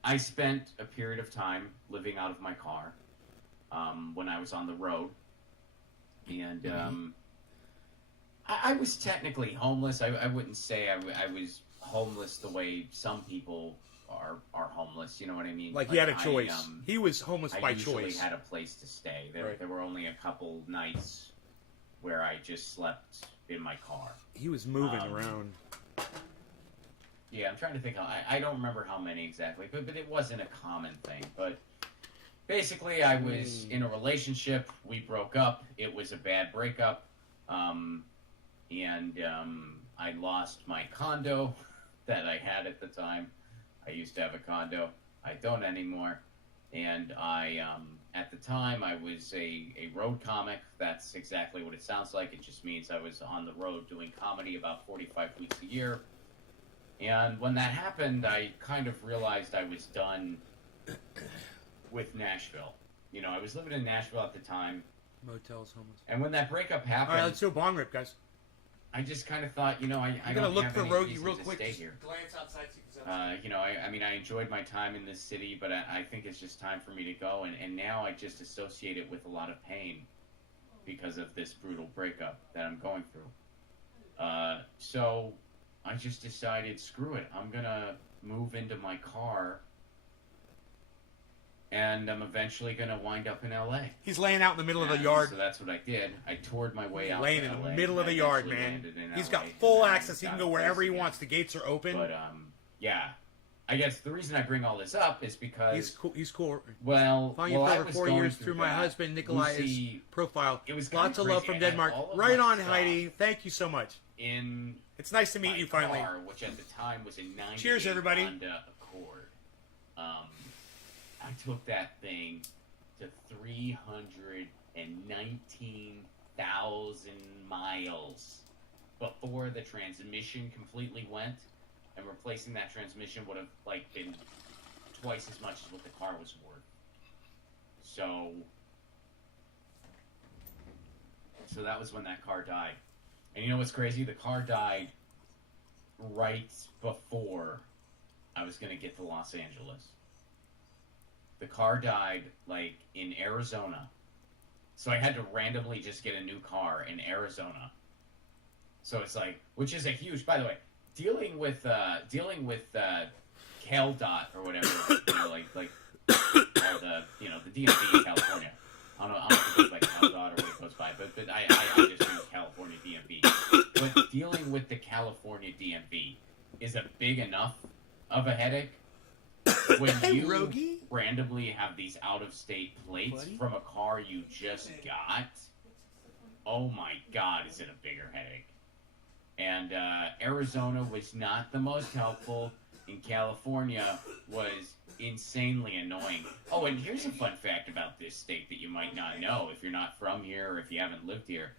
I spent a period of time living out of my car when I was on the road, and I was technically homeless. I wouldn't say I was homeless the way some people are homeless. You know what I mean? Like he had a choice. He was homeless by choice. I usually had a place to stay. There were only a couple nights where I just slept in my car. He was moving around. Yeah, I'm trying to think. I don't remember how many exactly, but it wasn't a common thing. But basically, I was in a relationship. We broke up. It was a bad breakup. And I lost my condo that I had at the time. I used to have a condo. I don't anymore. And at the time, I was a road comic. That's exactly what it sounds like. It just means I was on the road doing comedy about 45 weeks a year. And when that happened, I kind of realized I was done with Nashville. You know, I was living in Nashville at the time. Motels, homeless. And when that breakup happened... All right, let's do a bong rip, guys. I just kind of thought, you know, I gotta don't look have for any Rogie reason real to quick. stay here. Glance outside. You know, I mean, I enjoyed my time in this city, but I think it's just time for me to go. And now I just associate it with a lot of pain because of this brutal breakup that I'm going through. So I just decided, screw it. I'm going to move into my car, and I'm eventually going to wind up in L.A. He's laying out in the middle of the yard. So that's what I did. I toured my way out laying to in LA, the middle of the yard, man. He's got full access. He can go wherever he wants. The gates are open. But, yeah. I guess the reason I bring all this up is because He's cool. He's cool. well, Following you while for I over was 4 going years through my that, husband Nikolai's Lucy, profile. it was kinda Lots of love crazy. from I had Denmark. all of Right my on, stuff Heidi. Thank you so much. in It's nice to meet my you finally. car, which at the time was a 98 Cheers, everybody. Honda Accord. I took that thing to 319,000 miles before the transmission completely went, and replacing that transmission would have like been twice as much as what the car was worth. So that was when that car died. And you know what's crazy? The car died right before I was going to get to Los Angeles. The car died, like, in Arizona. So I had to randomly just get a new car in Arizona. So it's like, which is a huge, by the way, dealing with CalDOT or whatever, like or the DMV in California. I don't know if it goes by CalDOT or what it goes by, but I just do California DMV. But dealing with the California DMV is a big enough of a headache when you Rogie? randomly have these out-of-state plates from a car you just got. Oh my God, is it a bigger headache? And Arizona was not the most helpful, and California was insanely annoying. Oh, and here's a fun fact about this state that you might not know if you're not from here or if you haven't lived here.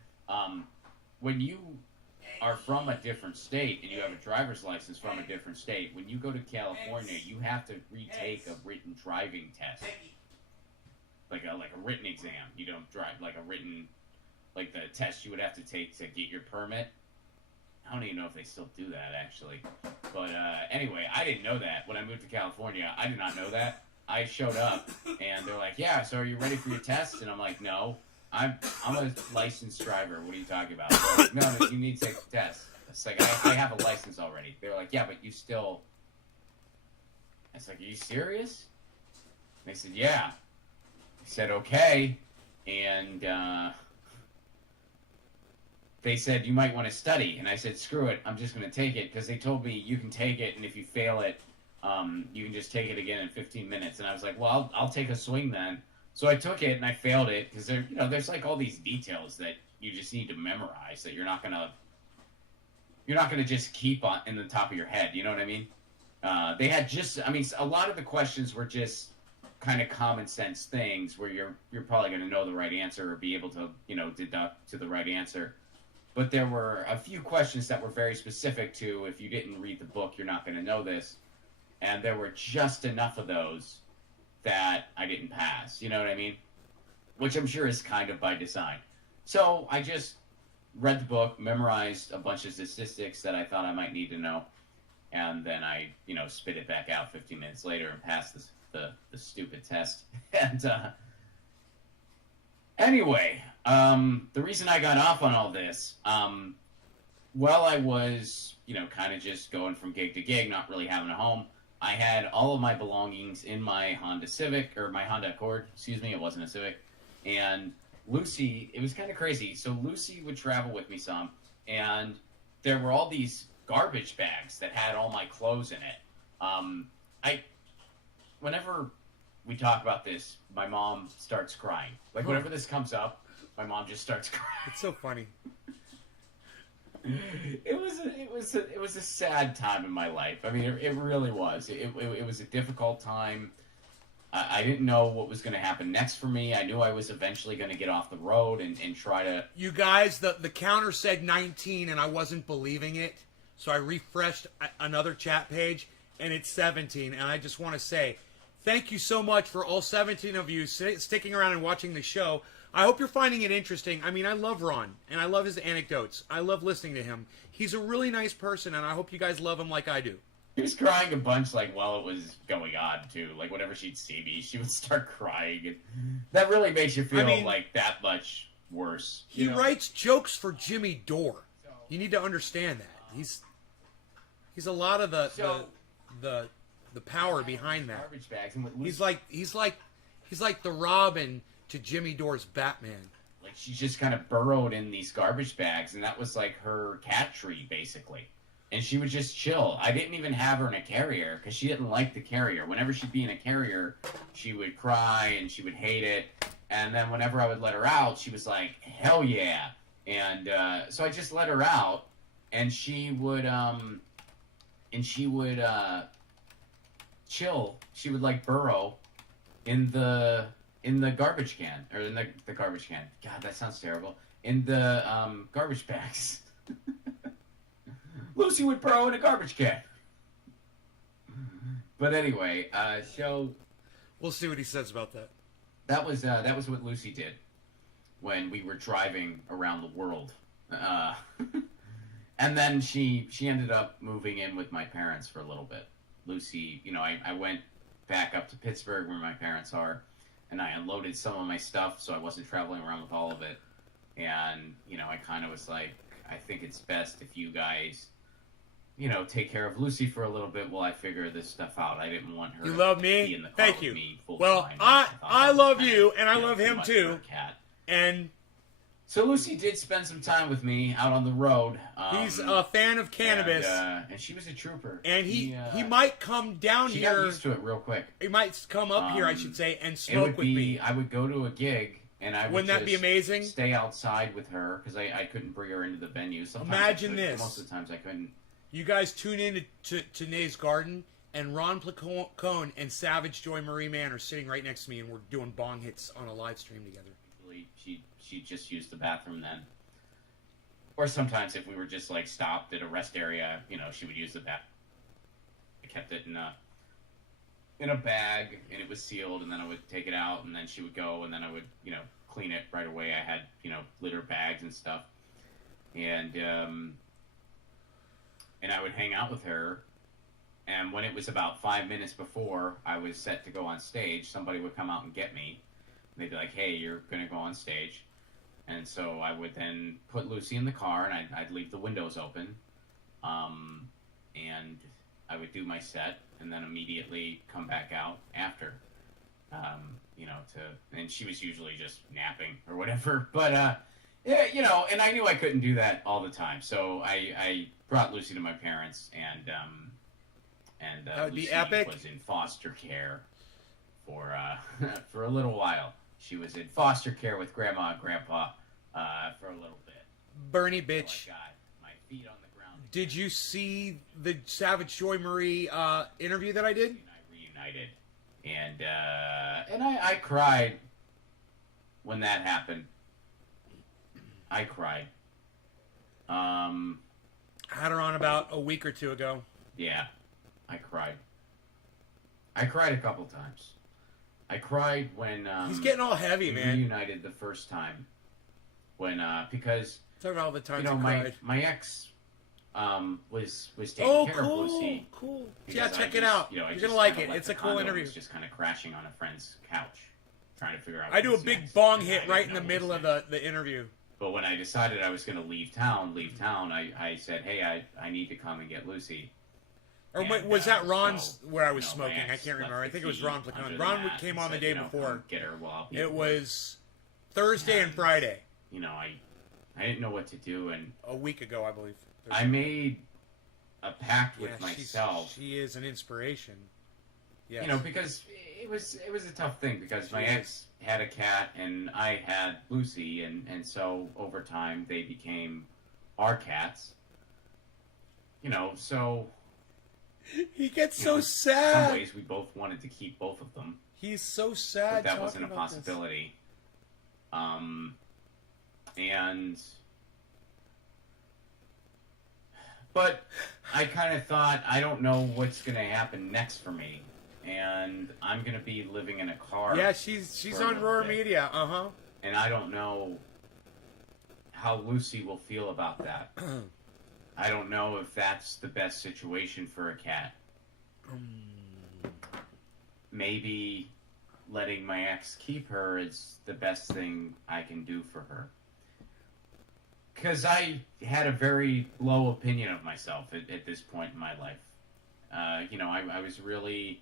When you are from a different state and you have a driver's license from a different state, when you go to California, you have to retake a written driving test, like a written exam. You don't drive like the test you would have to take to get your permit. I don't even know if they still do that, actually. But anyway, I didn't know that when I moved to California. I did not know that. I showed up, and they're like, yeah, so are you ready for your test? And I'm like, no. I'm a licensed driver. What are you talking about? They're like, no, you need to take the test. It's like, I have a license already. They're like, yeah, but you still... It's like, are you serious? And they said, yeah. I said, okay. And they said, you might want to study. And I said, screw it. I'm just going to take it. Because they told me you can take it, and if you fail it, you can just take it again in 15 minutes. And I was like, well, I'll take a swing then. So I took it and I failed it because there's like all these details that you just need to memorize that you're not gonna just keep on in the top of your head. You know what I mean? They had a lot of the questions were just kind of common sense things where you're probably gonna know the right answer or be able to deduct to the right answer. But there were a few questions that were very specific to if you didn't read the book, you're not gonna know this, and there were just enough of those that I didn't pass, you know what I mean? Which I'm sure is kind of by design. So I just read the book, memorized a bunch of statistics that I thought I might need to know, and then I, spit it back out 15 minutes later and passed the stupid test. And anyway, the reason I got off on all this, while I was, kind of just going from gig to gig, not really having a home, I had all of my belongings in my Honda Accord, it wasn't a Civic, and Lucy, it was kind of crazy, so Lucy would travel with me some, and there were all these garbage bags that had all my clothes in it. Whenever we talk about this, my mom starts crying. Like, whenever this comes up, my mom just starts crying. It's so funny. It was a sad time in my life. I mean, it really was. It was a difficult time. I didn't know what was going to happen next for me. I knew I was eventually going to get off the road and try to... You guys, the counter said 19, and I wasn't believing it. So I refreshed another chat page, and it's 17. And I just want to say, thank you so much for all 17 of you sticking around and watching the show. I hope you're finding it interesting. I mean, I love Ron, and I love his anecdotes. I love listening to him. He's a really nice person, and I hope you guys love him like I do. He was crying a bunch, while it was going on, too. Whenever she'd see me, she would start crying. And that really makes you feel, that much worse. He writes jokes for Jimmy Dore. You need to understand that. He's a lot of the power behind that. Garbage bags. He's like the Robin to Jimmy Dore's Batman. She just kind of burrowed in these garbage bags, and that was her cat tree, basically. and she would just chill. I didn't even have her in a carrier because she didn't like the carrier. Whenever she'd be in a carrier, she would cry and she would hate it. And then whenever I would let her out, she was like, hell yeah. And so I just let her out, and she would chill. She would like burrow in the garbage can, or in the garbage can. God, that sounds terrible. In the garbage bags. Lucy would burrow in a garbage can. But anyway, so We'll see what he says about that. that was what Lucy did when we were driving around the world. And then she ended up moving in with my parents for a little bit. Lucy, I went back up to Pittsburgh where my parents are, and I unloaded some of my stuff, so I wasn't traveling around with all of it. And, I kind of was like, I think it's best if you guys, take care of Lucy for a little bit while I figure this stuff out. I didn't want her You love to me? be in the car Thank with you. me full Well, time. I thought I that was love kinda, you, and I love him much too. for a cat. And So Lucy did spend some time with me out on the road. he's a fan of cannabis, and she was a trooper. and he might come down She got here. used to it real quick. He might come up here, I should say, and It smoke would with be, me. I would go to a gig, and I would Wouldn't that be just amazing? stay outside with her, because I couldn't bring her into the venue. Sometimes Imagine I could, this. Most of the times I couldn't. You guys tune in to Nay's Garden, and Ron Placone and Savage Joy Marie Mann are sitting right next to me, and we're doing bong hits on a live stream together. She just used the bathroom then. Or sometimes if we were just like stopped at a rest area, she would use the bathroom. I kept it in a bag, and it was sealed, and then I would take it out, and then she would go, and then I would, clean it right away. I had, litter bags and stuff. And I would hang out with her, and when it was about 5 minutes before I was set to go on stage, somebody would come out and get me. They'd be like, hey, you're going to go on stage. And so I would then put Lucy in the car, and I'd leave the windows open. And I would do my set, and then immediately come back out after. And she was usually just napping or whatever. But, yeah, and I knew I couldn't do that all the time. So I brought Lucy to my parents, and That would be Lucy epic. was in foster care for a little while. She was in foster care with Grandma and Grandpa for a little bit. Bernie So I bitch, got my feet on the ground. did you see the Savage Joy Marie interview that I did? And I reunited, and I cried when that happened. I cried. Had her on about a week or two ago. Yeah, I cried. I cried a couple times. I cried when He's getting all heavy, we man. reunited the first time. When because Talk about all the times you know I cried. my ex was taking care of Lucy. Cool. because Yeah, I check it just, out. I You're just gonna like kinda it. left It's the a cool condo and interview. was just kind of crashing on a friend's couch, trying to figure out. I do a what's big next, bong and I hit didn't right in know the what middle was of next. the interview. But when I decided I was going to leave town, I said, hey, I need to come and get Lucy. Or And, was that Ron's so, where I was my smoking? I ex can't remember. left I the think it was key Ron under Placone. the Ron mat came and on the said, day come before. get her while I'll be It at work. was Thursday and Friday, I didn't know what to do, and a week ago, I believe. I made a pact with Yeah, myself. She is an inspiration. Yeah. Because it was a tough thing because my She ex had a cat and I had Lucy, and so over time they became our cats. So He gets you so know, in sad. some ways we both wanted to keep both of them, He's so but sad. that talking wasn't a about this. possibility. And but I kind of thought, I don't know what's going to happen next for me, and I'm going to be living in a car. Yeah, she's for a on little Roar bit. Media. And I don't know how Lucy will feel about that. I don't know if that's the best situation for a cat. Maybe letting my ex keep her is the best thing I can do for her. Because I had a very low opinion of myself at this point in my life. I was really...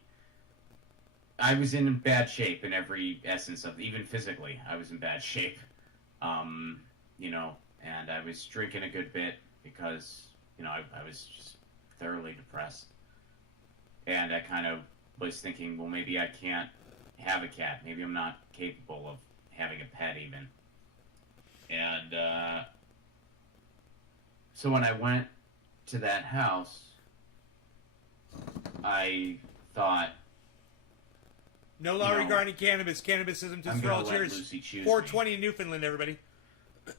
I was in bad shape in every essence of... Even physically, I was in bad shape. And I was drinking a good bit because, I was just thoroughly depressed. And I kind of was thinking, well, maybe I can't have a cat. Maybe I'm not capable of having a pet even. And so when I went to that house, I thought, no law regarding cannabis. Cannabism just for all cheers. 420 in Newfoundland, everybody.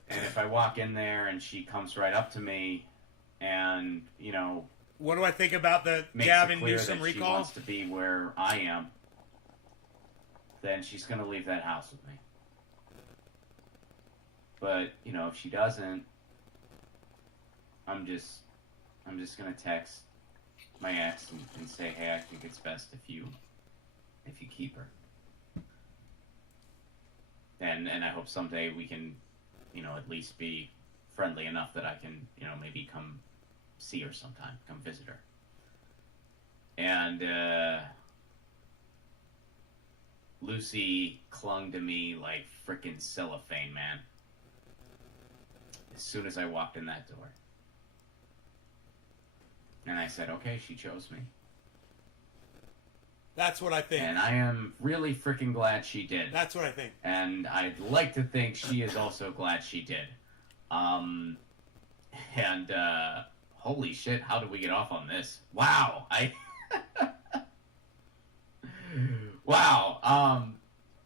And if I walk in there and she comes right up to me and, what do I think about the Gavin Newsom recall? She wants to be where I am, then she's going to leave that house with me. But, if she doesn't, I'm just going to text my ex and say, hey, I think it's best if you keep her. And I hope someday we can, at least be friendly enough that I can, maybe come see her sometime, come visit her. And Lucy clung to me like frickin' cellophane, man. As soon as I walked in that door. And I said, okay, she chose me. That's what I think. And I am really freaking glad she did. That's what I think. And I'd like to think she is also glad she did. Holy shit, how did we get off on this? Wow. Wow.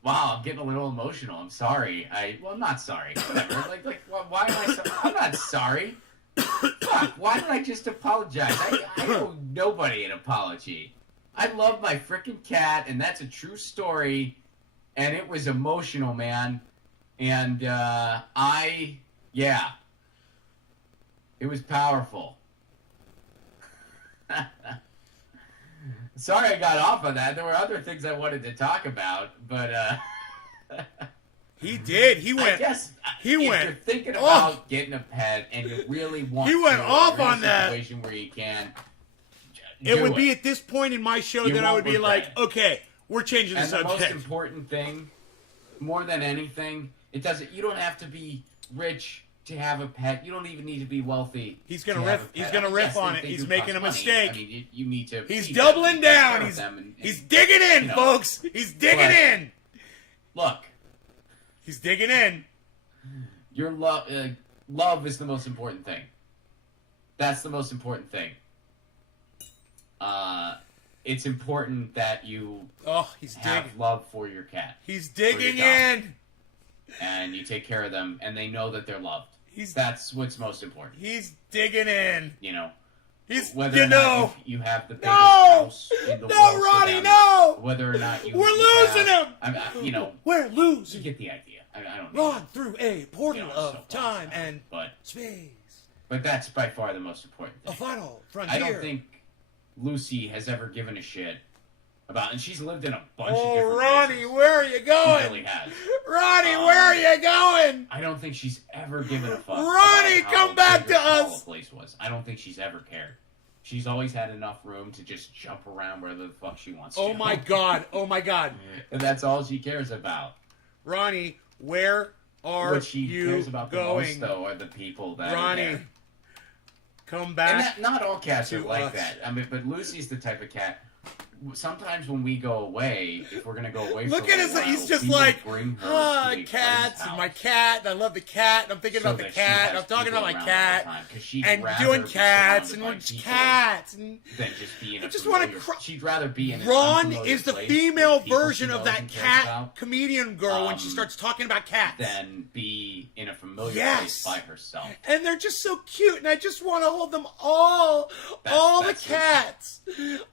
Wow, I'm getting a little emotional. I'm sorry. I'm not sorry. Whatever. Why am I sorry? I'm not sorry. Fuck, why did I just apologize? I owe nobody an apology. I love my freaking cat, and that's a true story, and it was emotional, man. And, yeah. It was powerful. Sorry I got off on that. There were other things I wanted to talk about, but, He did. He went. If you're thinking about getting a pet and you really want he went off on that situation where you can. It would be at this point in my show that I would be like, okay, we're changing the subject. And the most important thing, more than anything, you don't have to be rich to have a pet. You don't even need to be wealthy. He's gonna riff. He's gonna riff on it. He's making a mistake. I mean, you need to. He's doubling down. He's digging in, folks. He's digging in. Look. He's digging in. Your love is the most important thing. That's the most important thing. It's important that you have love for your cat. He's digging in. And you take care of them, and they know that they're loved. That's what's most important. He's digging in. Whether or not you have the biggest house in the world. No, Ronnie, no! Whether or not we're losing him. We're losing. You get the idea. I don't Run through a portal of time and space. But that's by far the most important thing. A final frontier. I don't think Lucy has ever given a shit about, and she's lived in a bunch of different Ronnie, places. where are you going? She really has. Ronnie, where are you going? I don't think she's ever given a fuck. Ronnie, come back to us. Place was. I don't think she's ever cared. She's always had enough room to just jump around wherever the fuck she wants to. Oh my god. Oh my god. And that's all she cares about. Ronnie, where are what she you cares about going? The most, though, are the people that Ronnie, are there. Come back. And not all cats are like that. I mean, but Lucy's the type of cat. Sometimes when we go away, if we're gonna go away, look at his. He's just like, cats and my cat. And I love the cat. And I'm thinking about the cat. And I'm talking about my cat and doing cats and cats and than just be in I just want to cry. She'd rather be in. Ron is the female version of that cat comedian girl when she starts talking about cats. Than be in a familiar place by herself. And they're just so cute, and I just want to hold them all. All the cats.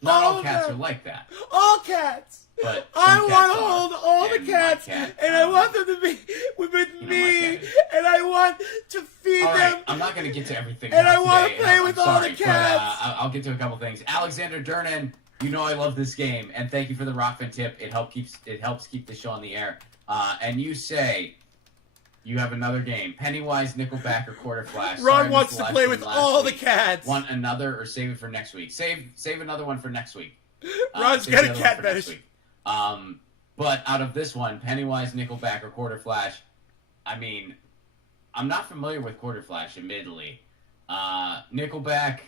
Not all cats are like that. All cats. But I want to hold all the cats, and I want them to be with me, and I want to feed them. I'm not going to get to everything. And I want to play with all the cats. But, I'll get to a couple things. Alexander Durnan, you know I love this game, and thank you for the Rockfin tip. It helps keep the show on the air. And you say you have another game: Pennywise, Nickelback, or Quarter Flash. Ron wants to play with all the cats. Want another, or save it for next week? Save another one for next week. Ron's got a cat fetish. But out of this one, Pennywise, Nickelback, or Quarter Flash, I mean, I'm not familiar with Quarter Flash, admittedly. Nickelback,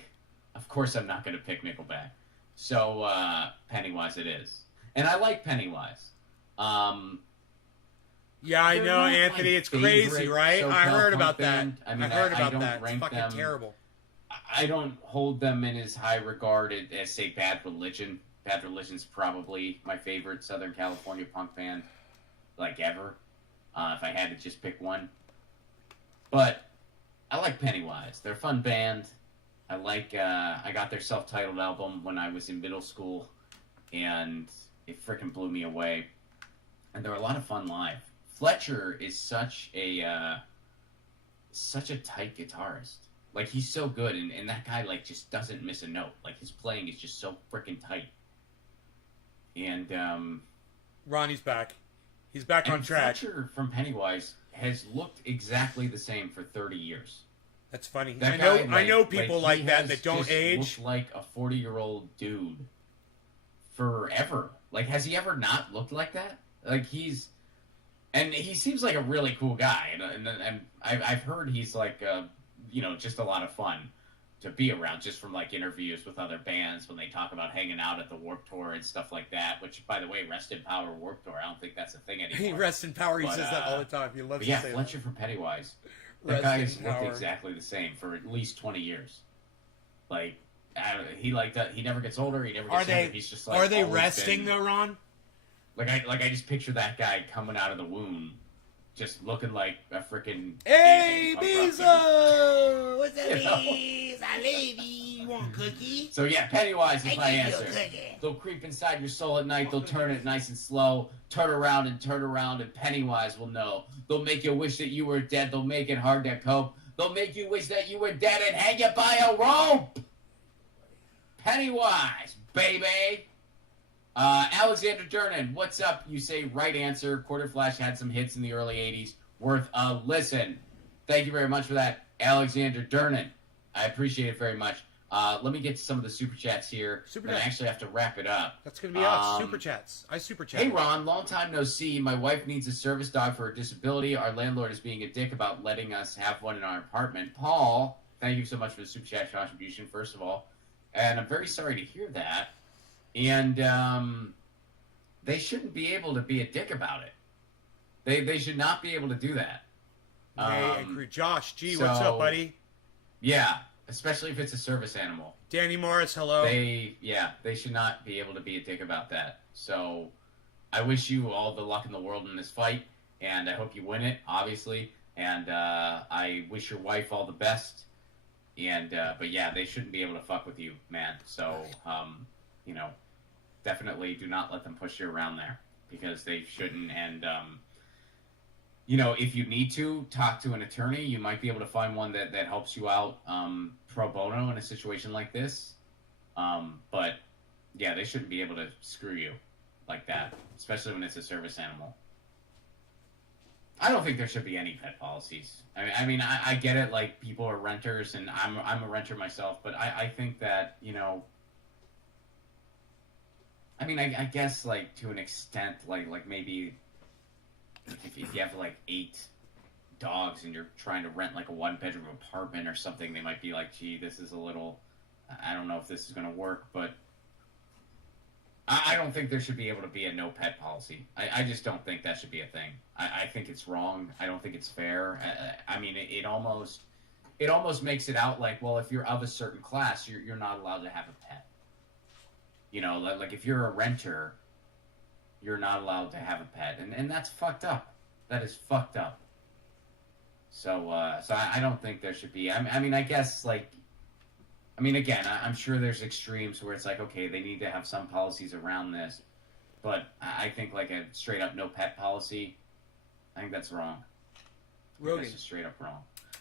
of course I'm not going to pick Nickelback. So, Pennywise it is. And I like Pennywise. Yeah, I They're know, not Anthony. my It's crazy, favorite right? I SoCal heard punk about that. band. I mean, I heard I about don't that. It's rank fucking them. terrible. I don't hold them in as high regard as, say, Bad Religion. Bad Religion's probably my favorite Southern California punk band, like, ever. If I had to just pick one. But I like Pennywise. They're a fun band. I got their self-titled album when I was in middle school, and it freaking blew me away. And they're a lot of fun live. Fletcher is such a tight guitarist. Like, he's so good, and that guy, like, just doesn't miss a note. Like, his playing is just so freaking tight. And, Ronnie's back. He's back on track. Fletcher from Pennywise has looked exactly the same for 30 years. That's funny. That I know people like that don't just age. Looked like a 40-year-old dude forever. Like, has he ever not looked like that? Like, he seems like a really cool guy, and I've heard he's like, just a lot of fun to be around, just from like interviews with other bands when they talk about hanging out at the Warped Tour and stuff like that. Which, by the way, rest in power, Warped Tour. I don't think that's a thing anymore. He rests in power. He says that all the time. He loves to say Fletcher that. from Pennywise. That guy has looked exactly the same for at least 20 years. Like, he like that. He never gets older. He never gets younger. He's just like. Are they resting though, Ron? Like I just picture that guy coming out of the womb, just looking like a freaking. Hey, Bezo! What's up, Bezo? I love you. You want cookie? So yeah, Pennywise is my answer. They'll creep inside your soul at night. They'll turn it nice and slow. Turn around, and Pennywise will know. They'll make you wish that you were dead. They'll make it hard to cope. They'll make you wish that you were dead and hang you by a rope. Pennywise, baby. Alexander Durnan, what's up? You say right answer. Quarter Flash had some hits in the early 80s. Worth a listen. Thank you very much for that, Alexander Durnan. I appreciate it very much. Let me get to some of the super chats here. I actually have to wrap it up. That's going to be us. Super chats. I super chat. Hey, Ron. Long time no see. My wife needs a service dog for her disability. Our landlord is being a dick about letting us have one in our apartment. Paul, thank you so much for the super chat contribution, first of all. And I'm very sorry to hear that. And they shouldn't be able to be a dick about it. They should not be able to do that. I agree. Josh, what's up, buddy? Yeah, especially if it's a service animal. Danny Morris, hello. They should not be able to be a dick about that. So I wish you all the luck in the world in this fight, and I hope you win it, obviously. And I wish your wife all the best. And but yeah, they shouldn't be able to fuck with you, man. So definitely do not let them push you around there, because they shouldn't. And if you need to talk to an attorney, you might be able to find one that helps you out pro bono in a situation like this. But yeah, they shouldn't be able to screw you like that, especially when it's a service animal. I don't think there should be any pet policies. I mean, I get it, like, people are renters, and I'm a renter myself, but I think that, I mean, I guess, like, to an extent, like maybe if you have, like, 8 dogs and you're trying to rent, like, a 1-bedroom apartment or something, they might be like, gee, this is a little, I don't know if this is going to work, but I don't think there should be able to be a no pet policy. I just don't think that should be a thing. I think it's wrong. I don't think it's fair. I mean, it almost makes it out like, well, if you're of a certain class, you're not allowed to have a pet. Like if you're a renter, you're not allowed to have a pet, and that's fucked up. That is fucked up. So I don't think there should be. I mean, I guess, like, again, I'm sure there's extremes where it's like, okay, they need to have some policies around this, but I think, like, a straight up no pet policy, I think that's wrong. Rogan. That's just straight up wrong.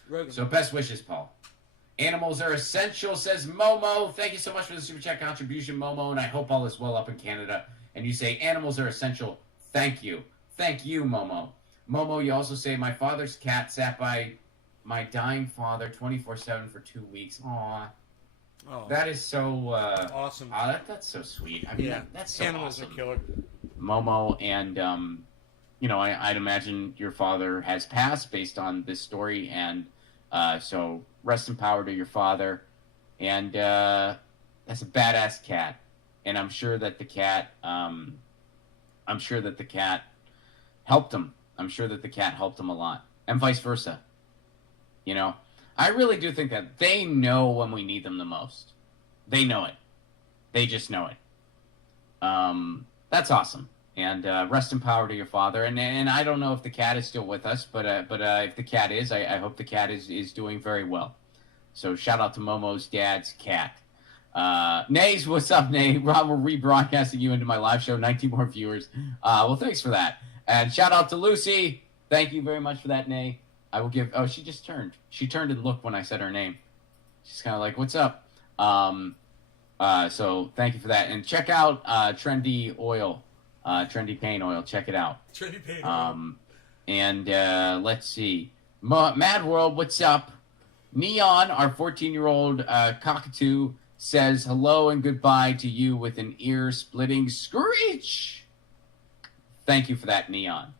Rogan. So best wishes, Paul. Animals are essential, says Momo. Thank you so much for the super chat contribution, Momo, and I hope all is well up in Canada. And you say animals are essential. Thank you. Thank you, Momo. Momo, you also say, my father's cat sat by my dying father 24/7 for 2 weeks. Aww. Oh. That is so awesome. That's so sweet. I mean, that's so animals awesome. are killer. Momo, and I'd imagine your father has passed based on this story, and So rest in power to your father. And that's a badass cat. And I'm sure that the cat helped him. I'm sure that the cat helped him a lot. And vice versa. You know, I really do think that they know when we need them the most. They know it. They just know it. That's awesome. And rest in power to your father. And I don't know if the cat is still with us, but if the cat is, I hope the cat is doing very well. So shout out to Momo's dad's cat. Nays, what's up, Nay? Rob, we're rebroadcasting you into my live show. 19 more viewers. Well, thanks for that. And shout out to Lucy. Thank you very much for that, Nay. I will give... Oh, she just turned. She turned and looked when I said her name. She's kind of like, what's up? So thank you for that. And check out Trendy Oil. Trendy Pain Oil. Check it out. Trendy Pain Oil. And let's see. Mad World, what's up? Neon, our 14-year-old cockatoo, says hello and goodbye to you with an ear-splitting screech. Thank you for that, Neon.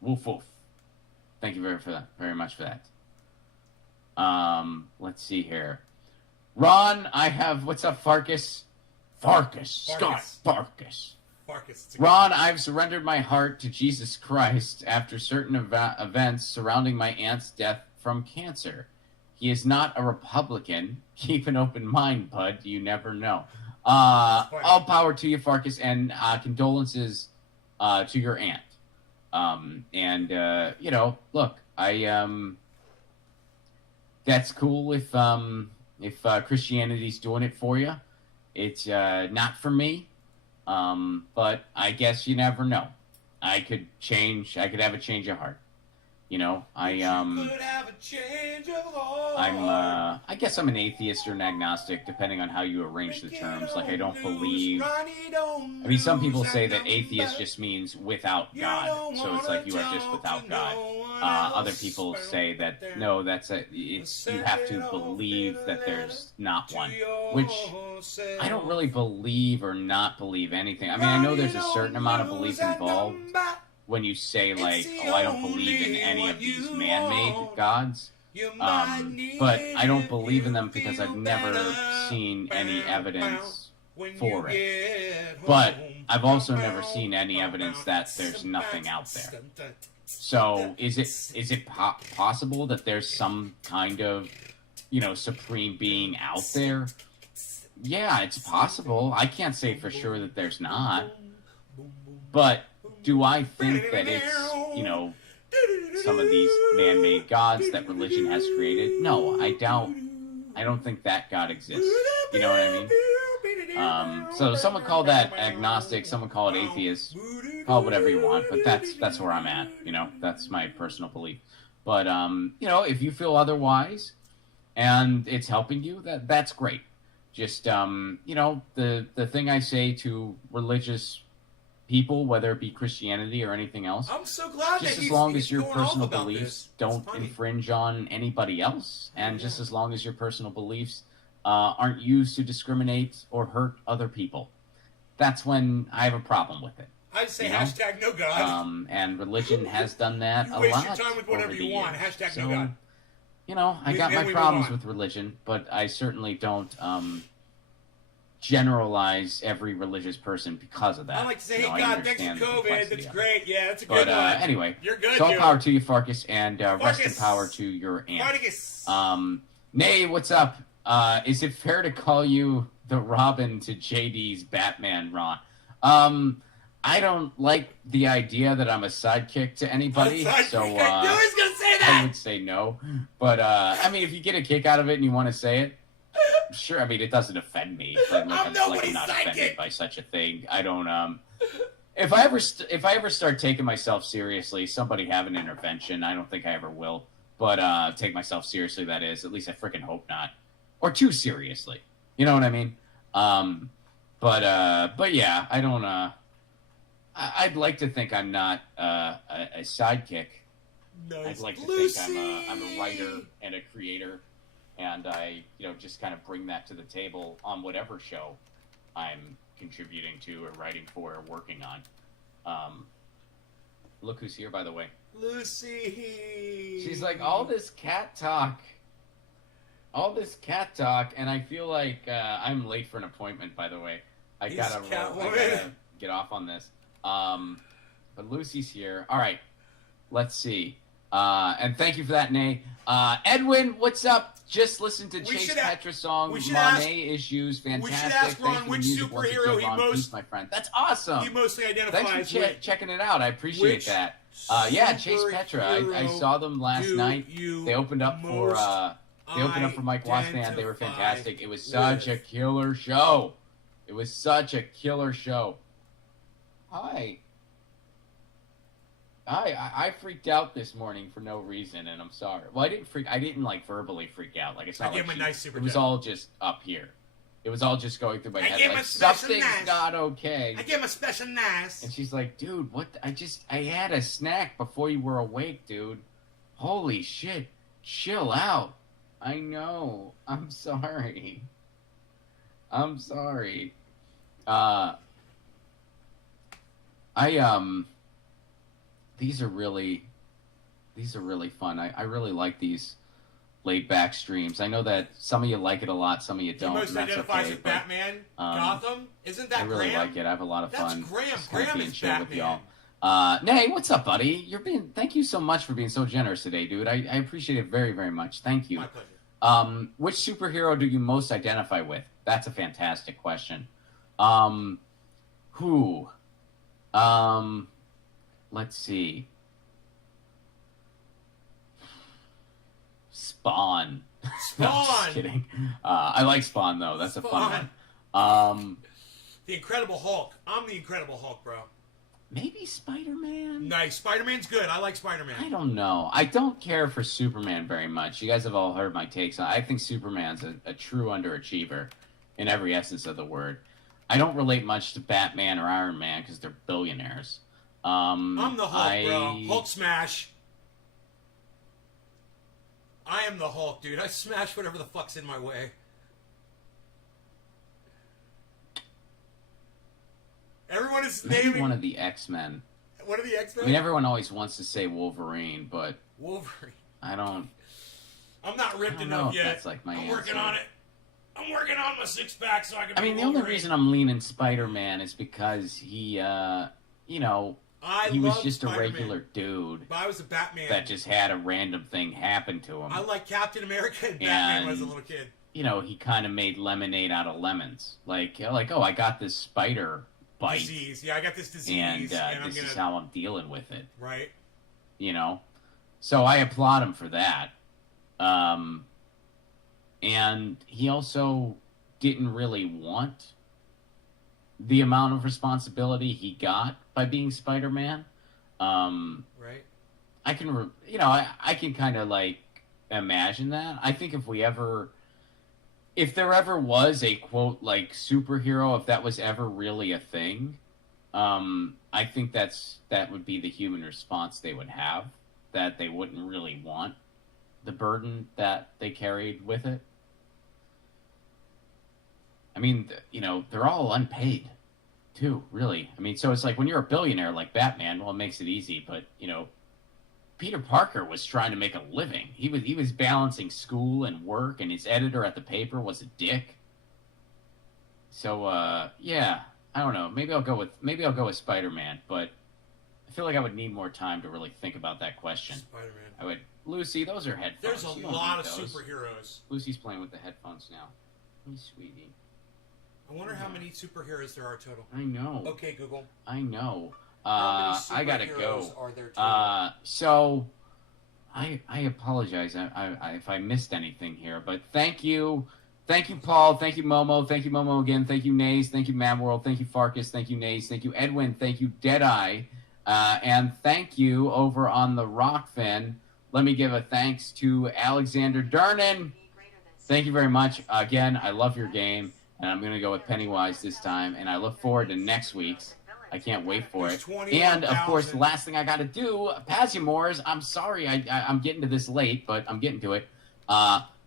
Woof woof. Thank you very much for that. Let's see here. Ron, I have... What's up, Farkas? Scott Farkas. Ron, I've surrendered my heart to Jesus Christ after certain events surrounding my aunt's death from cancer. He is not a Republican. Keep an open mind, bud. You never know. All power to you, Farkas, and condolences to your aunt. You know, look, that's cool if Christianity's doing it for you. It's not for me, but I guess you never know. I could have a change of heart. You know, I guess I'm an atheist or an agnostic, depending on how you arrange the terms. Like, I don't believe... I mean, some people say that atheist just means without God. So it's like you are just without God. Other people say that, no, you have to believe that there's not one. Which, I don't really believe or not believe anything. I mean, I know there's a certain amount of belief involved when you say, like, oh, I don't believe in any of these man-made gods. But I don't believe in them because I've never seen any evidence for it. But I've also never seen any evidence that there's nothing out there. So is it possible that there's some kind of, you know, supreme being out there? Yeah, it's possible. I can't say for sure that there's not. But do I think that it's, you know, some of these man-made gods that religion has created? No, I don't think that God exists. You know what I mean? So someone call that agnostic, someone call it atheist, call it whatever you want, but that's where I'm at, you know, that's my personal belief. But, you know, if you feel otherwise and it's helping you, that's great. Just, you know, the thing I say to religious people, whether it be Christianity or anything else, I'm so glad just that as long as your going personal off about beliefs this. don't infringe on anybody else, and just as long as your personal beliefs aren't used to discriminate or hurt other people, that's when I have a problem with it. I'd say hashtag no God. And religion has done that a lot. You waste your time with whatever you want. Hashtag no God. You know, I got my problems with religion, but I certainly don't generalize every religious person because of that. I like to say, hey, God, thanks for COVID. That's great. Yeah, that's a good one. Anyway, you're good. So all power to you, Farkas, and rest in power to your aunt. Farkas. Nay, what's up? Is it fair to call you the Robin to JD's Batman, Ron? I don't like the idea that I'm a sidekick to anybody, so I knew he was gonna say that. I would say no. But I mean, if you get a kick out of it and you want to say it, sure. I mean, it doesn't offend me. I'm not offended by such a thing. I don't. If I ever start taking myself seriously, somebody have an intervention. I don't think I ever will. But take myself seriously, that is. At least I freaking hope not. Or too seriously. You know what I mean? But yeah, I don't. I'd like to think I'm not a sidekick. Nice. I'd like to think I'm a writer and a creator. And I, you know, just kind of bring that to the table on whatever show I'm contributing to or writing for or working on. Look who's here, by the way. Lucy. She's like, all this cat talk. All this cat talk, and I feel like I'm late for an appointment, by the way. I gotta get off on this. But Lucy's here. All right. Let's see. And thank you for that, Nay. Edwin, what's up? Just listen to Chase Petra's song, Monet Issues. Fantastic. We should ask Ron which superhero he most... my friend. That's awesome. He mostly identifies Thanks for checking it out. I appreciate that. Yeah, Chase Petra. I saw them last night. They opened up for Mike Watt's band. They were fantastic. It was such a killer show. It was such a killer show. Hi. I freaked out this morning for no reason, and I'm sorry. Well, I didn't like verbally freak out. Like it's not. I gave him a nice super. It was all just up here. It was all just going through my head. Like something's not okay. I gave him a special nice. And she's like, dude, what? I had a snack before you were awake, dude. Holy shit! Chill out. I know. I'm sorry. I'm sorry. These are really fun. I really like these laid back streams. I know that some of you like it a lot, some of you don't. He most identifies with Batman. Gotham, isn't that Graham? I really like it. I have a lot of fun. That's Graham. Graham is Batman. With y'all. Nay, what's up, buddy? Thank you so much for being so generous today, dude. I appreciate it very, very much. Thank you. My pleasure. Which superhero do you most identify with? That's a fantastic question. Who? Let's see. Spawn. No, just kidding. I like Spawn though. That's a fun one. The Incredible Hulk. I'm the Incredible Hulk, bro. Maybe Spider-Man? Nice. Spider-Man's good. I like Spider-Man. I don't know. I don't care for Superman very much. You guys have all heard my takes on it. I think Superman's a true underachiever in every essence of the word. I don't relate much to Batman or Iron Man because they're billionaires. I'm the Hulk, bro. Hulk smash. I am the Hulk, dude. I smash whatever the fuck's in my way. Everyone is naming one of the X-Men. One of the X-Men? I mean, everyone always wants to say Wolverine, but Wolverine. I don't. I'm not ripped enough yet. That's like my answer. Working on it. I'm working on my six-pack so I can. I mean, the only reason I'm leaning Spider-Man is because he, he was just a regular dude. But I was a Batman. That just had a random thing happen to him. I like Captain America and Batman when I was a little kid. He kind of made lemonade out of lemons. Like, oh, I got this spider bite. Disease. Yeah, I got this disease. And this is how I'm dealing with it. Right. So I applaud him for that. And he also didn't really want the amount of responsibility he got by being Spider-Man. Right. I can, I can kind of like imagine that. I think if there ever was a quote like superhero, if that was ever really a thing, I think that would be the human response they would have, that they wouldn't really want the burden that they carried with it. I mean, they're all unpaid, too, really. I mean, so it's like when you're a billionaire like Batman, well, it makes it easy. But, Peter Parker was trying to make a living. He was balancing school and work, and his editor at the paper was a dick. So, yeah, I don't know. Maybe I'll go with Spider-Man, but I feel like I would need more time to really think about that question. Spider-Man. Lucy, those are headphones. There's a lot of superheroes. Lucy's playing with the headphones now. Hey, sweetie. I wonder how many superheroes there are total. I know. Okay, Google. I know. How many I gotta go. Are there total? So I apologize if I missed anything here, but thank you, Paul, thank you, Momo, again, thank you, Nays, thank you, Mad World, thank you, Farkas, thank you, Nays, thank you, Edwin, thank you, Deadeye, and thank you over on the Rockfin. Let me give a thanks to Alexander Durnan. Thank you very much. Again, I love your game. And I'm going to go with Pennywise this time. And I look forward to next week's. I can't wait for it. And, of course, the last thing I got to do, Pazumors, I'm sorry I'm getting to this late, but I'm getting to it.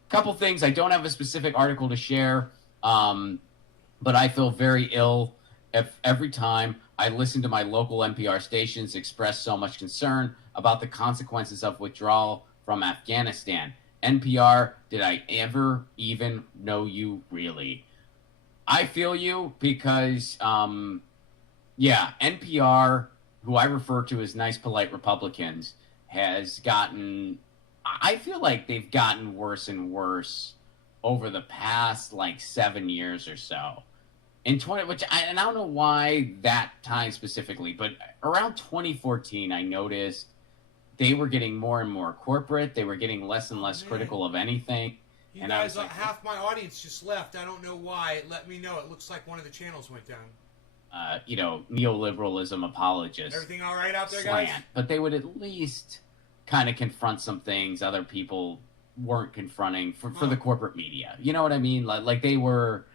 Couple things. I don't have a specific article to share, but I feel very ill if every time I listen to my local NPR stations express so much concern about the consequences of withdrawal from Afghanistan. NPR, did I ever even know you really? I feel you because, NPR, who I refer to as nice, polite Republicans, has gotten, I feel like they've gotten worse and worse over the past, 7 years or so. In I don't know why that time specifically, but around 2014, I noticed they were getting more and more corporate. They were getting less and less critical of anything. You guys, half my audience just left. I don't know why. Let me know. It looks like one of the channels went down. Neoliberalism apologists. Everything all right out there, guys? But they would at least kind of confront some things other people weren't confronting for the corporate media. You know what I mean? Like they were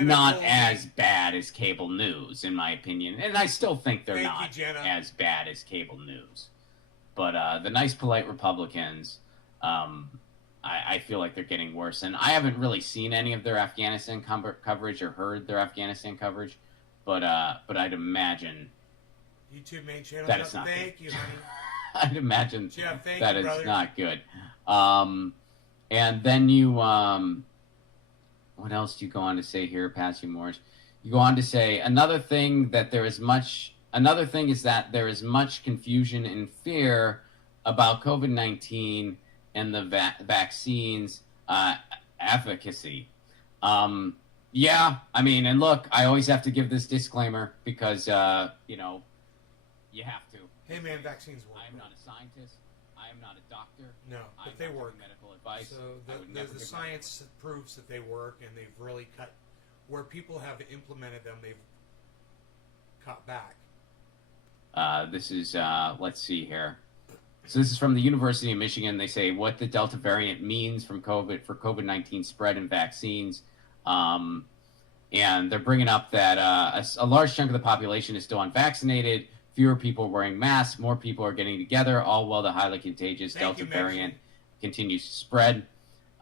not as bad as cable news, in my opinion. And I still think they're not as bad as cable news. But the nice, polite Republicans, I feel like they're getting worse. And I haven't really seen any of their Afghanistan coverage or heard their Afghanistan coverage. But I'd imagine YouTube main channel. That it's not Thank you, honey. I'd imagine that it's it's not good. And then you, what else do you go on to say here, Patsy Morris? You go on to say another thing is that there is much confusion and fear about COVID-19 and the vaccines efficacy. Yeah, I mean, and look, I always have to give this disclaimer because, you have to. Hey, man, vaccines work. I am not a scientist. I am not a doctor. No, but they work. Medical advice. So the science proves that they work, and they've really cut where people have implemented them. They've cut back. This is let's see here. So this is from the University of Michigan. They say what the Delta variant means for COVID-19 spread and vaccines. And they're bringing up that a large chunk of the population is still unvaccinated. Fewer people are wearing masks. More people are getting together, all while the highly contagious Delta variant continues to spread.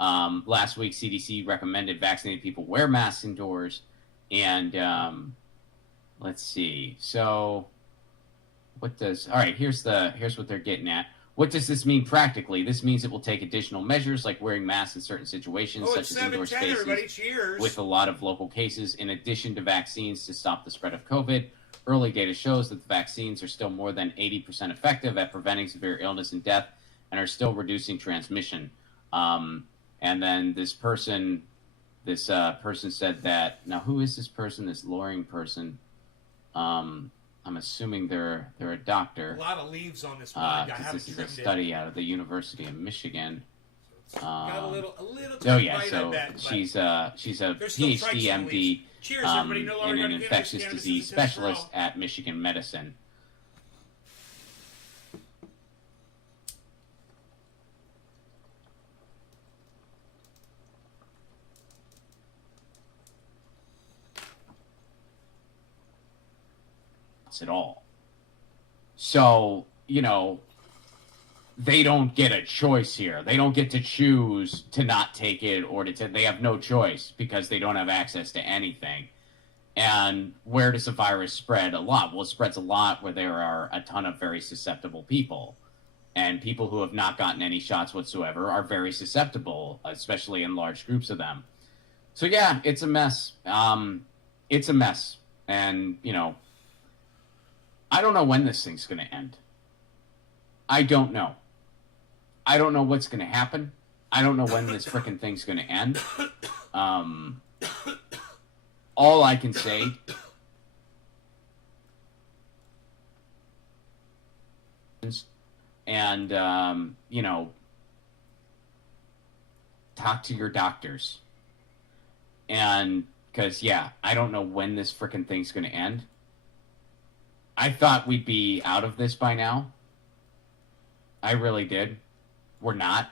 Last week, CDC recommended vaccinated people wear masks indoors. And let's see. So all right, here's what they're getting at. What does this mean practically? This means it will take additional measures like wearing masks in certain situations, such as indoor spaces with a lot of local cases, in addition to vaccines to stop the spread of COVID. Early data shows that the vaccines are still more than 80% effective at preventing severe illness and death and are still reducing transmission. And then this person said that, now who is this person, this Loring person? I'm assuming they're a doctor. A lot of leaves on this one. This is a study out of the University of Michigan. Got a little so she's a PhD, MD, and an infectious disease specialist at Michigan Medicine. At all. So, they don't get a choice here. They don't get to choose to not take it or they have no choice because they don't have access to anything. And where does the virus spread a lot? Well, it spreads a lot where there are a ton of very susceptible people. And people who have not gotten any shots whatsoever are very susceptible, especially in large groups of them. So yeah, it's a mess. It's a mess. And, I don't know when this thing's going to end. I don't know. I don't know what's going to happen. I don't know when this frickin' thing's going to end. All I can say and, talk to your doctors. And, because, I don't know when this frickin' thing's going to end. I thought we'd be out of this by now. I really did. We're not.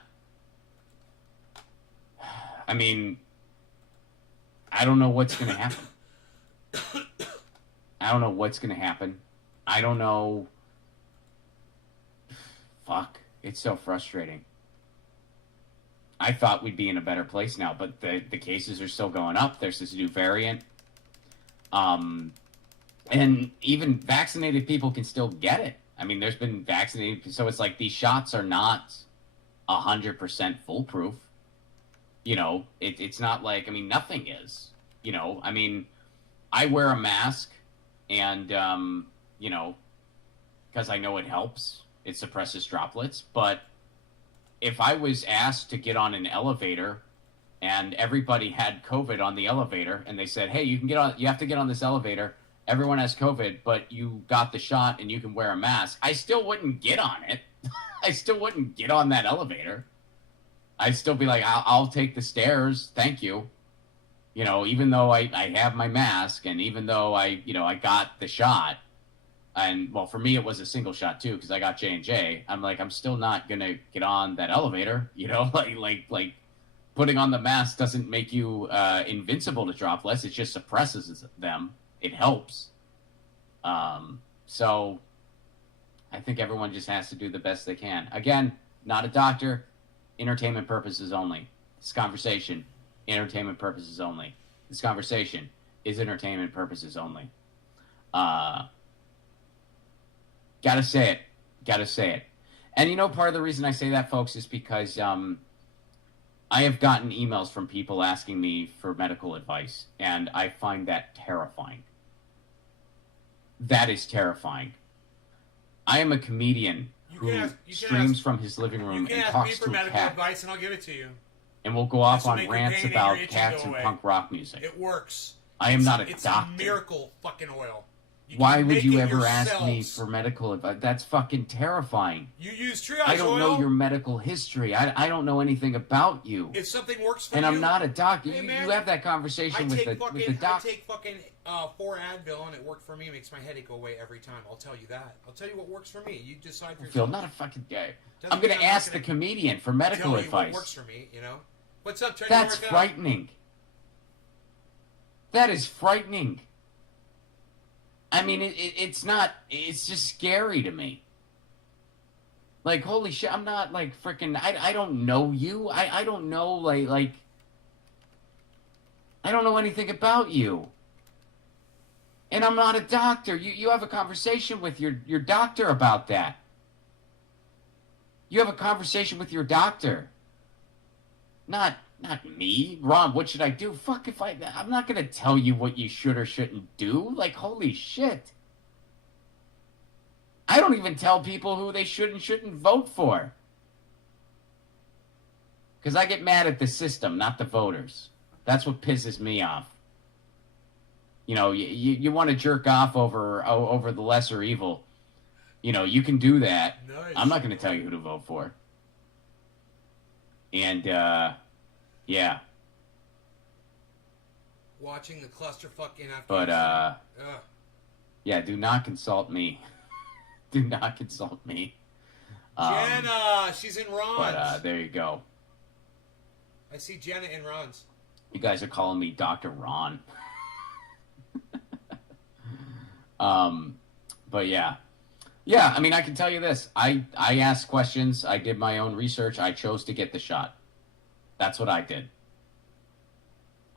I mean, I don't know what's going to happen. I don't know what's going to happen. I don't know. Fuck. It's so frustrating. I thought we'd be in a better place now, but the cases are still going up. There's this new variant. And even vaccinated people can still get it. I mean, there's been vaccinated, so it's like these shots are not 100% foolproof. You know, it's not like, I mean, nothing is. You know, I mean, I wear a mask, and you know, because I know it helps. It suppresses droplets. But if I was asked to get on an elevator and everybody had COVID on the elevator and they said, hey, you have to get on this elevator. Everyone has COVID, but you got the shot and you can wear a mask. I still wouldn't get on it. I still wouldn't get on that elevator. I'd still be like, I'll take the stairs. Thank you. You know, even though I have my mask and even though I got the shot, and well, for me, it was a single shot too, because I got J&J. I'm like, I'm still not going to get on that elevator. You know, like putting on the mask doesn't make you invincible to droplets. It just suppresses them. It helps. So I think everyone just has to do the best they can. Again, not a doctor, entertainment purposes only. This conversation, entertainment purposes only. This conversation is entertainment purposes only. Gotta say it. Gotta say it. And you know, part of the reason I say that, folks, is because I have gotten emails from people asking me for medical advice, and I find that terrifying. That is terrifying. I am a comedian who streams from his living room and talks to a cat. You can ask me for medical advice, and I'll give it to you. And we'll go off on rants about cats and punk rock music. It works. I am not a doctor. It's a miracle fucking oil. Why would you ever ask me for medical advice? That's fucking terrifying. You use triage oil. I don't know your medical history. I don't know anything about you. If something works for you... And I'm not a doctor. Hey, you have that conversation with the doctor. I take fucking 4 Advil, and it worked for me. It makes my headache go away every time. I'll tell you that. I'll tell you what works for me. You decide for yourself. Phil, not a fucking guy. I'm going to ask the comedian for medical advice. Tell you what works for me, you know? What's up, Tony? That's frightening. That is frightening. I mean, it's not, it's just scary to me. Like, holy shit, I'm not, like, freaking, I don't know you. I don't know, like, I don't know anything about you. And I'm not a doctor. You have a conversation with your doctor about that. You have a conversation with your doctor. Not me. Ron, what should I do? Fuck if I'm not going to tell you what you should or shouldn't do. Like, holy shit. I don't even tell people who they should and shouldn't vote for. Because I get mad at the system, not the voters. That's what pisses me off. You know, you want to jerk off over the lesser evil. You know, you can do that. Nice. I'm not going to tell you who to vote for. And, yeah. Watching the clusterfuck in Afghanistan. But, yeah, do not consult me. Do not consult me. Jenna, she's in Ron's. But, there you go. I see Jenna in Ron's. You guys are calling me Dr. Ron. But yeah. Yeah, I mean, I can tell you this. I asked questions. I did my own research. I chose to get the shot. That's what I did.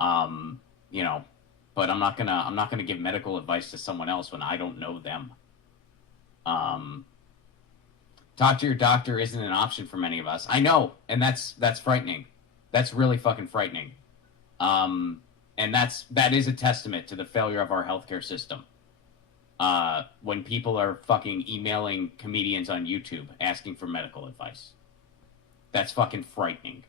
You know, but I'm not gonna give medical advice to someone else when I don't know them. Talk to your doctor isn't an option for many of us. I know, and that's frightening. That's really fucking frightening. And that is a testament to the failure of our healthcare system. When people are fucking emailing comedians on YouTube asking for medical advice. That's fucking frightening.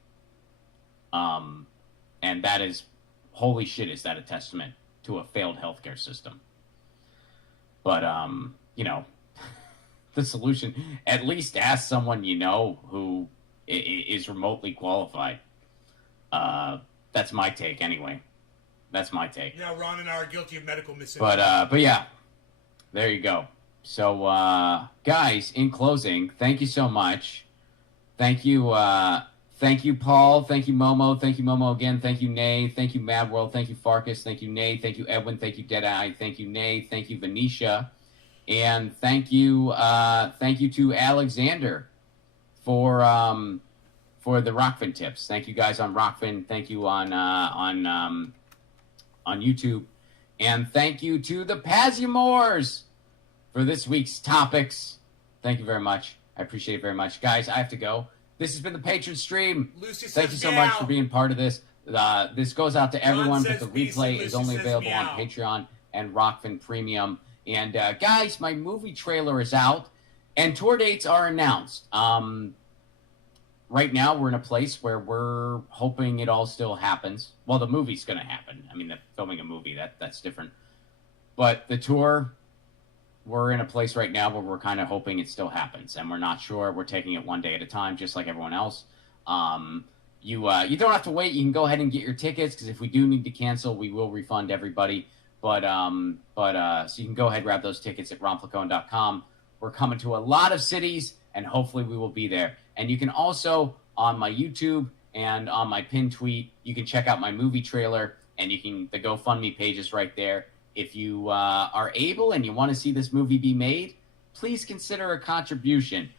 And that is, holy shit, is that a testament to a failed healthcare system. But, you know, the solution, at least ask someone you know who is remotely qualified. That's my take anyway. That's my take. Yeah, Ron and I are guilty of medical misinformation. But yeah, there you go. So, guys, in closing, thank you so much. Thank you, Paul. Thank you, Momo. Thank you, Momo again. Thank you, Nay. Thank you, Mad World. Thank you, Farkas. Thank you, Nay. Thank you, Edwin. Thank you, Deadeye. Thank you, Nay. Thank you, Venetia. And thank you to Alexander for the Rockfin tips. Thank you guys on Rockfin. Thank you on YouTube. And thank you to the Pazumors for this week's topics. Thank you very much. I appreciate it very much. Guys, I have to go. This has been the Patron Stream. Lucy says Thank you so meow. much for being part of this. This goes out to everyone, but says the peace replay and is Lucy only says available meow. on Patreon and Rockfin Premium. And guys, my movie trailer is out, and tour dates are announced. Right now, we're in a place where we're hoping it all still happens. Well, the movie's going to happen. I mean, filming a movie, that's different. But the tour, we're in a place right now where we're kind of hoping it still happens, and we're not sure. We're taking it one day at a time, just like everyone else. You don't have to wait. You can go ahead and get your tickets, because if we do need to cancel, we will refund everybody. But so you can go ahead and grab those tickets at romflacone.com. We're coming to a lot of cities, and hopefully we will be there. And you can also, on my YouTube and on my pinned tweet, you can check out my movie trailer, and the GoFundMe page is right there. If you are able and you want to see this movie be made, please consider a contribution.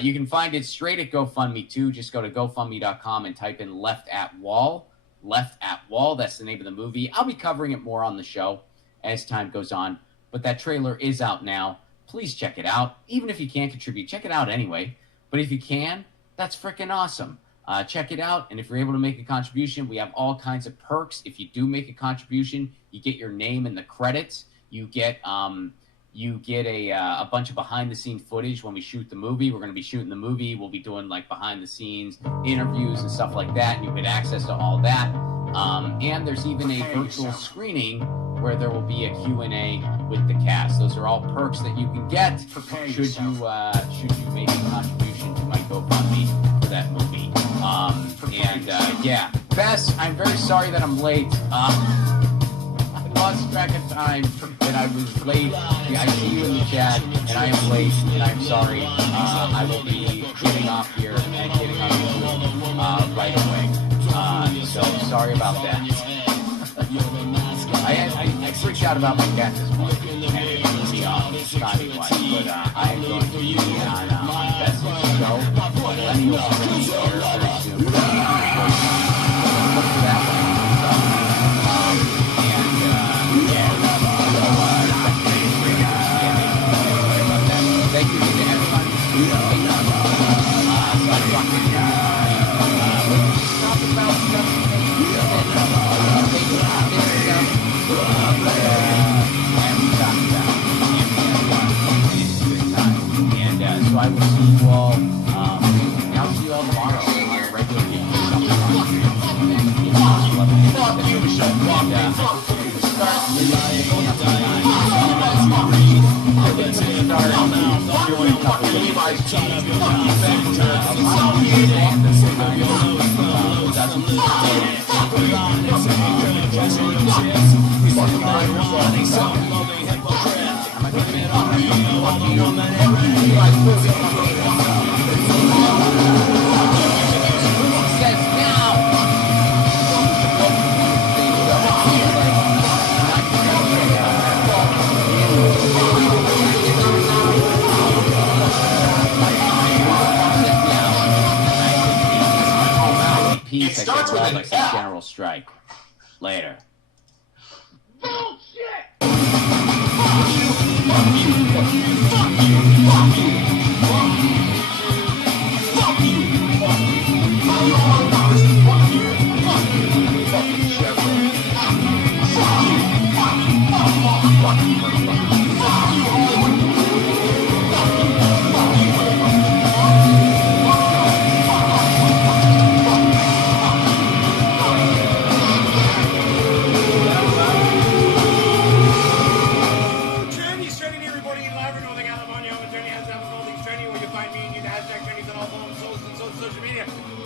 You can find it straight at GoFundMe too. Just go to GoFundMe.com and type in Left at Wall. Left at Wall, that's the name of the movie. I'll be covering it more on the show as time goes on. But that trailer is out now. Please check it out. Even if you can't contribute, check it out anyway. But if you can, that's freaking awesome. Check it out. And if you're able to make a contribution, we have all kinds of perks. If you do make a contribution, you get your name in the credits. You get a bunch of behind-the-scenes footage when we shoot the movie. We're going to be shooting the movie. We'll be doing like behind-the-scenes interviews and stuff like that, and you get access to all that. And there's even a virtual screening where there will be a Q&A with the cast. Those are all perks that you can get should you make a contribution to my GoFundMe for that movie. Bess, I'm very sorry that I'm late. I lost track of time and I was late. I see you in the chat and I am late and I'm sorry. I will be getting off here and getting on YouTube right away. So sorry about that. I freaked out about my cat this morning and it threw me off timing-wise, but I am going to be on Bess's show. Lenny will be here very soon. Look for that one. Thank you to everyone. So I will see you all. I'll see you all tomorrow on a regular Peace. I get rolled like some general strike. Later.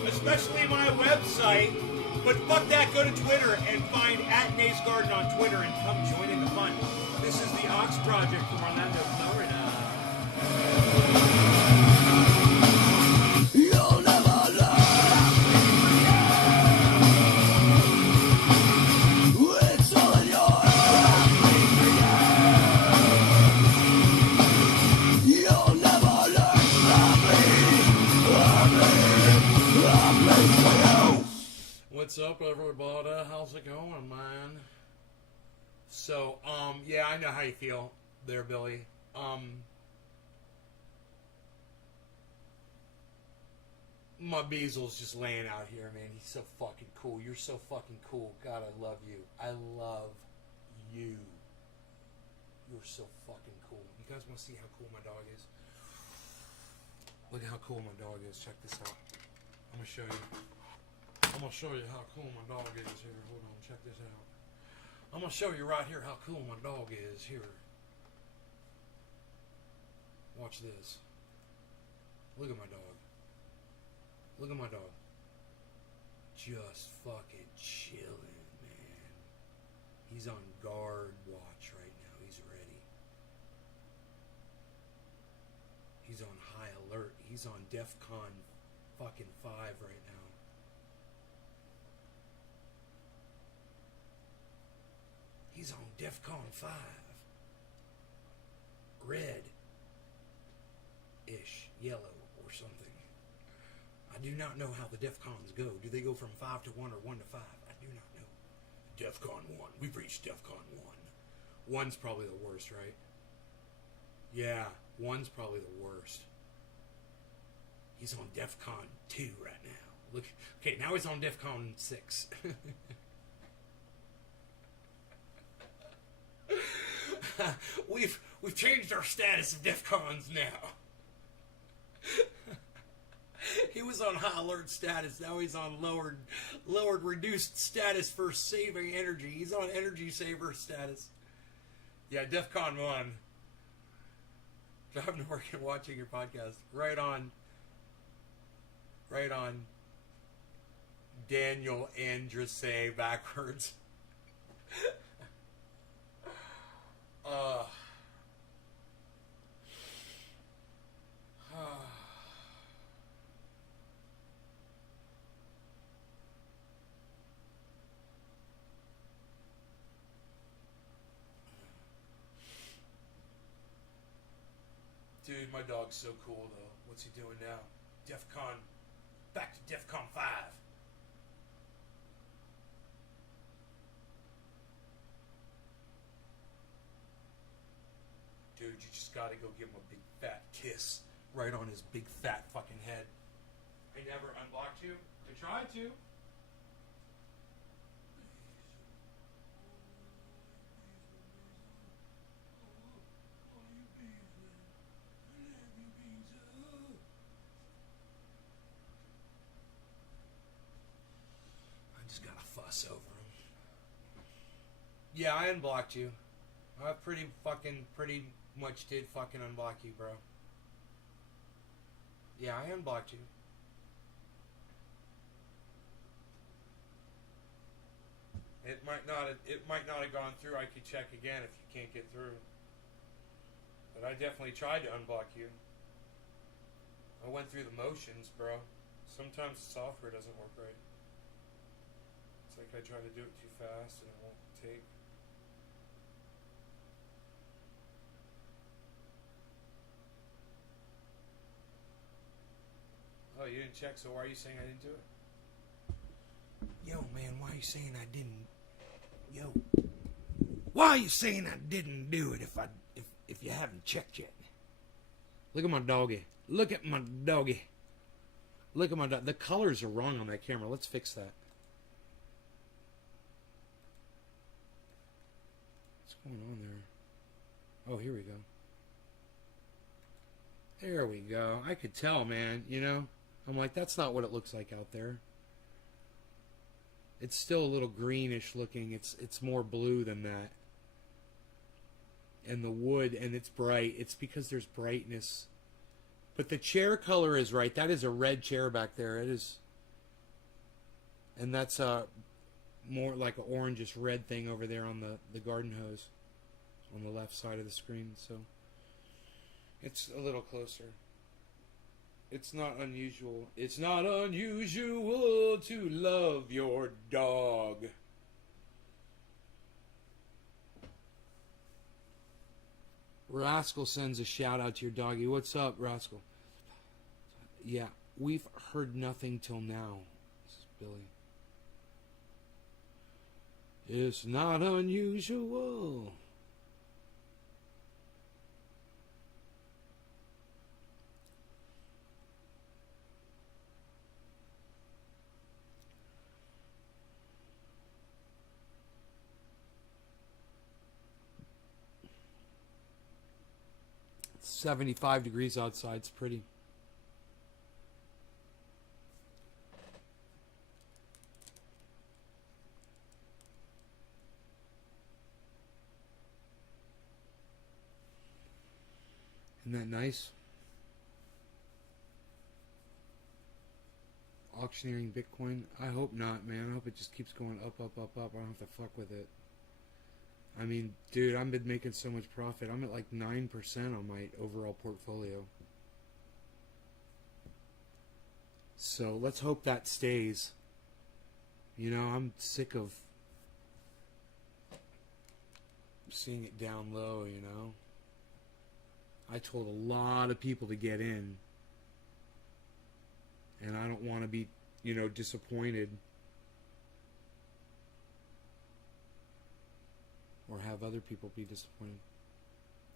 Especially my website. But fuck that, go to Twitter and find @NaceGarden on Twitter and come join in the fun. This is the Ox Project from Orlando, Florida. You'll never learn. It's all in your You'll never learn What's up, everybody? How's it going, man? So, yeah, I know how you feel there, Billy. My Beasel's just laying out here, man. He's so fucking cool. You're so fucking cool. God, I love you. I love you. You're so fucking cool. You guys want to see how cool my dog is? Look at how cool my dog is. Check this out. I'm going to show you. I'm going to show you how cool my dog is here. Hold on. Check this out. I'm going to show you right here how cool my dog is here. Watch this. Look at my dog. Look at my dog. Just fucking chilling, man. He's on guard watch right now. He's ready. He's on high alert. He's on DEFCON fucking 5 right now. He's on DEFCON 5. Red-ish, yellow, or something. I do not know how the DEFCONs go. Do they go from 5 to 1 or 1 to 5? I do not know. DEFCON 1. We've reached DEFCON 1. 1's probably the worst, right? Yeah, 1's probably the worst. He's on DEFCON 2 right now. Look, okay, now he's on DEFCON 6. We've changed our status of DEFCONs now. He was on high alert status. Now he's on lowered reduced status for saving energy. He's on energy saver status. Yeah, DEFCON 1. Driving to work and watching your podcast. Right on. Daniel Andrese backwards. Dude, my dog's so cool, though. What's he doing now? DEFCON. Back to DEFCON 5. Dude, you just gotta go give him a big fat kiss right on his big fat fucking head. I never unblocked you. I tried to. I just gotta fuss over him. Yeah, I unblocked you. I pretty much did fucking unblock you, bro. Yeah, I unblocked you. It might not have gone through. I could check again if you can't get through. But I definitely tried to unblock you. I went through the motions, bro. Sometimes the software doesn't work right. It's like I try to do it too fast and it won't take. Oh, you didn't check, so why are you saying I didn't do it? Yo, man, why are you saying I didn't? Yo, why are you saying I didn't do it if you haven't checked yet? Look at my doggy. Look at my doggy. Look at my dog. The colors are wrong on that camera. Let's fix that. What's going on there? Oh, here we go. There we go. I could tell, man, you know? I'm like, that's not what it looks like out there. It's still a little greenish looking. It's more blue than that. And the wood, and it's bright. It's because there's brightness. But the chair color is right. That is a red chair back there. It is. And that's more like an orangish red thing over there on the garden hose. On the left side of the screen. So it's a little closer. It's not unusual. It's not unusual to love your dog. Rascal sends a shout out to your doggy. What's up, Rascal? Yeah, we've heard nothing till now. This is Billy. It's not unusual. It's 75 degrees outside. It's pretty. Isn't that nice? Auctioneering Bitcoin? I hope not, man. I hope it just keeps going up, up, up, up. I don't have to fuck with it. I mean, dude, I've been making so much profit. I'm at like 9% on my overall portfolio. So let's hope that stays. You know, I'm sick of seeing it down low, you know. I told a lot of people to get in. And I don't want to be, you know, disappointed. Or have other people be disappointed.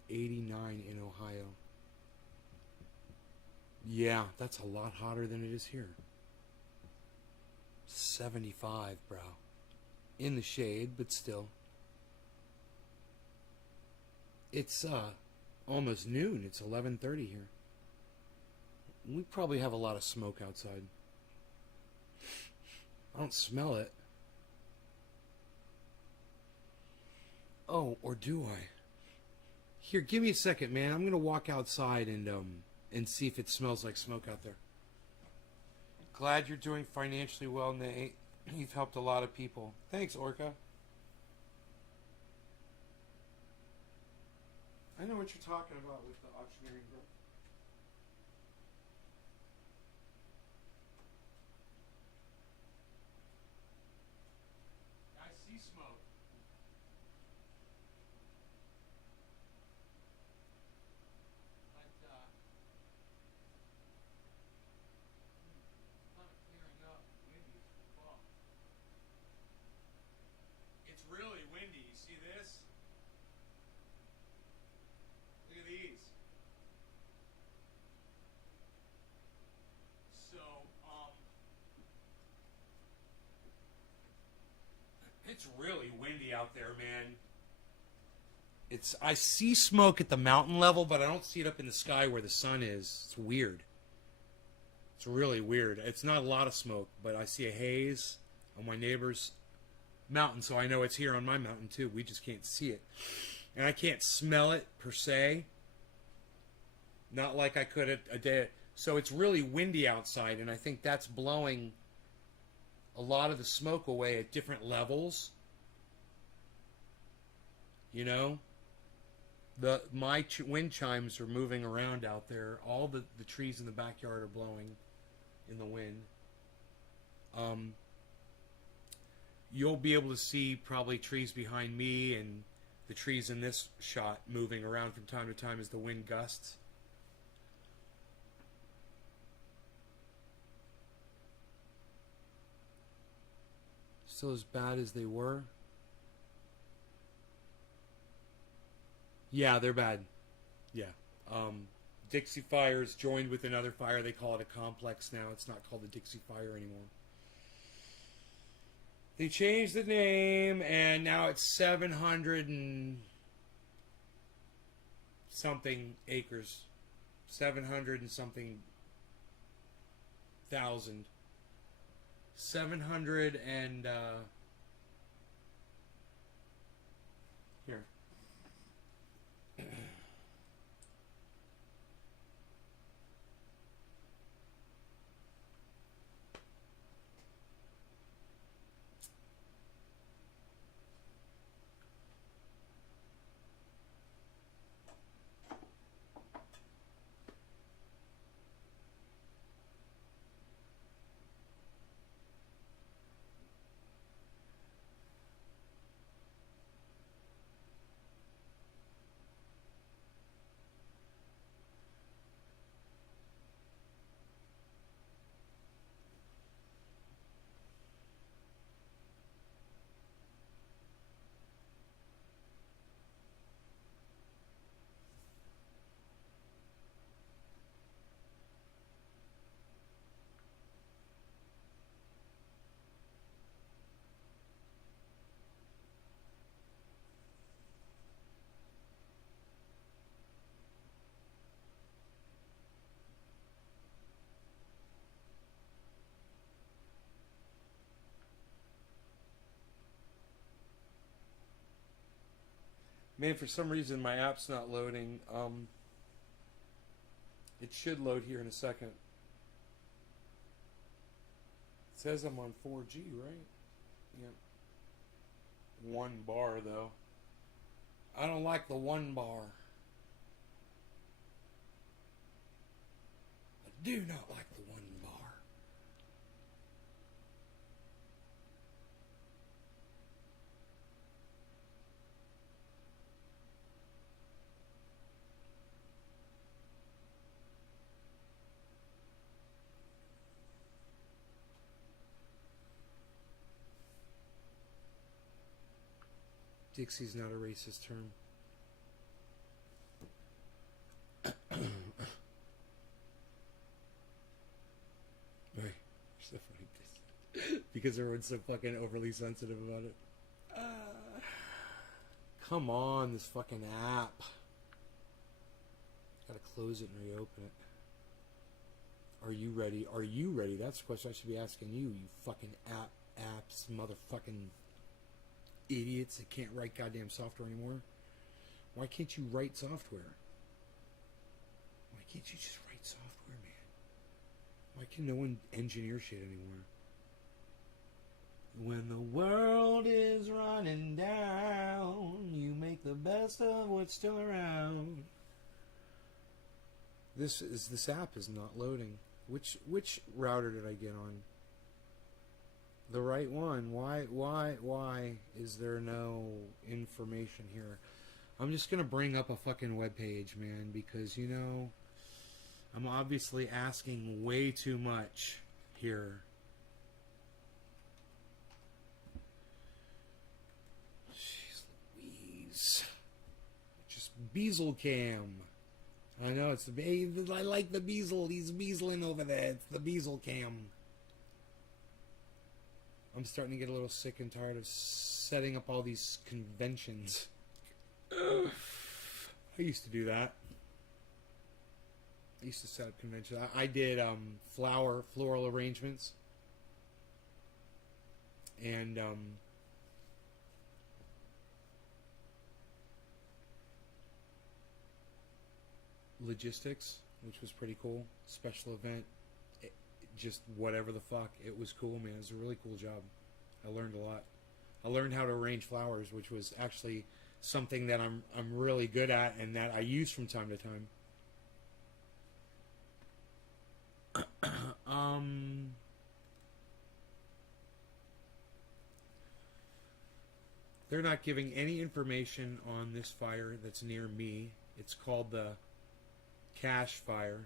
89 in Ohio. Yeah, that's a lot hotter than it is here. 75, bro. In the shade, but still. It's almost noon. It's 11:30 here. We probably have a lot of smoke outside. I don't smell it. Oh, or do I? Here, give me a second, man. I'm gonna walk outside and see if it smells like smoke out there. Glad you're doing financially well, Nate. You've helped a lot of people. Thanks, Orca. I know what you're talking about with the auctioneering group. I see smoke. But, kind of clearing up. Windy as fuck. It's really windy. You see this? Look at these. So, it's really windy out there, man. I see smoke at the mountain level, but I don't see it up in the sky where the sun is. It's weird. It's really weird. It's not a lot of smoke, but I see a haze on my neighbor's mountain, so I know it's here on my mountain too. We just can't see it. And I can't smell it per se. Not like I could a day. So it's really windy outside, and I think that's blowing a lot of the smoke away at different levels. You know? My wind chimes are moving around out there. All the trees in the backyard are blowing in the wind. You'll be able to see probably trees behind me and the trees in this shot moving around from time to time as the wind gusts. Still as bad as they were? Yeah, they're bad. Yeah. Dixie Fire's joined with another fire. They call it a complex now. It's not called the Dixie Fire anymore. They changed the name, and now it's 700 and something acres. 700 and something thousand. 700 and here. Man, for some reason my app's not loading. It should load here in a second. It says I'm on 4G, right? Yep. 1 bar, though. I don't like the 1 bar. I do not like the 1 bar. Dixie's not a racist term. Right. So funny. Because everyone's so fucking overly sensitive about it. Come on, this fucking app. Gotta close it and reopen it. Are you ready? Are you ready? That's the question I should be asking you, you fucking apps, motherfucking idiots that can't write goddamn software anymore. Why can't you write software? Why can't you just write software, man? Why can no one engineer shit anymore? When the world is running down, you make the best of what's still around. This app is not loading. Which router did I get on? The right one. Why is there no information here? I'm just gonna bring up a fucking web page, man, because you know I'm obviously asking way too much here. Jeez Louise. Just Beazle Cam. I know it's the I like the Beazle. He's Beazling over there. It's the Beazle Cam. I'm starting to get a little sick and tired of setting up all these conventions. I used to do that. I used to set up conventions. I did floral arrangements. And logistics, which was pretty cool. Special event. Just whatever the fuck. It was cool, man. It was a really cool job. I learned a lot. I learned how to arrange flowers, which was actually something that I'm really good at and that I use from time to time. They're not giving any information on this fire that's near me. It's called the Cache Fire.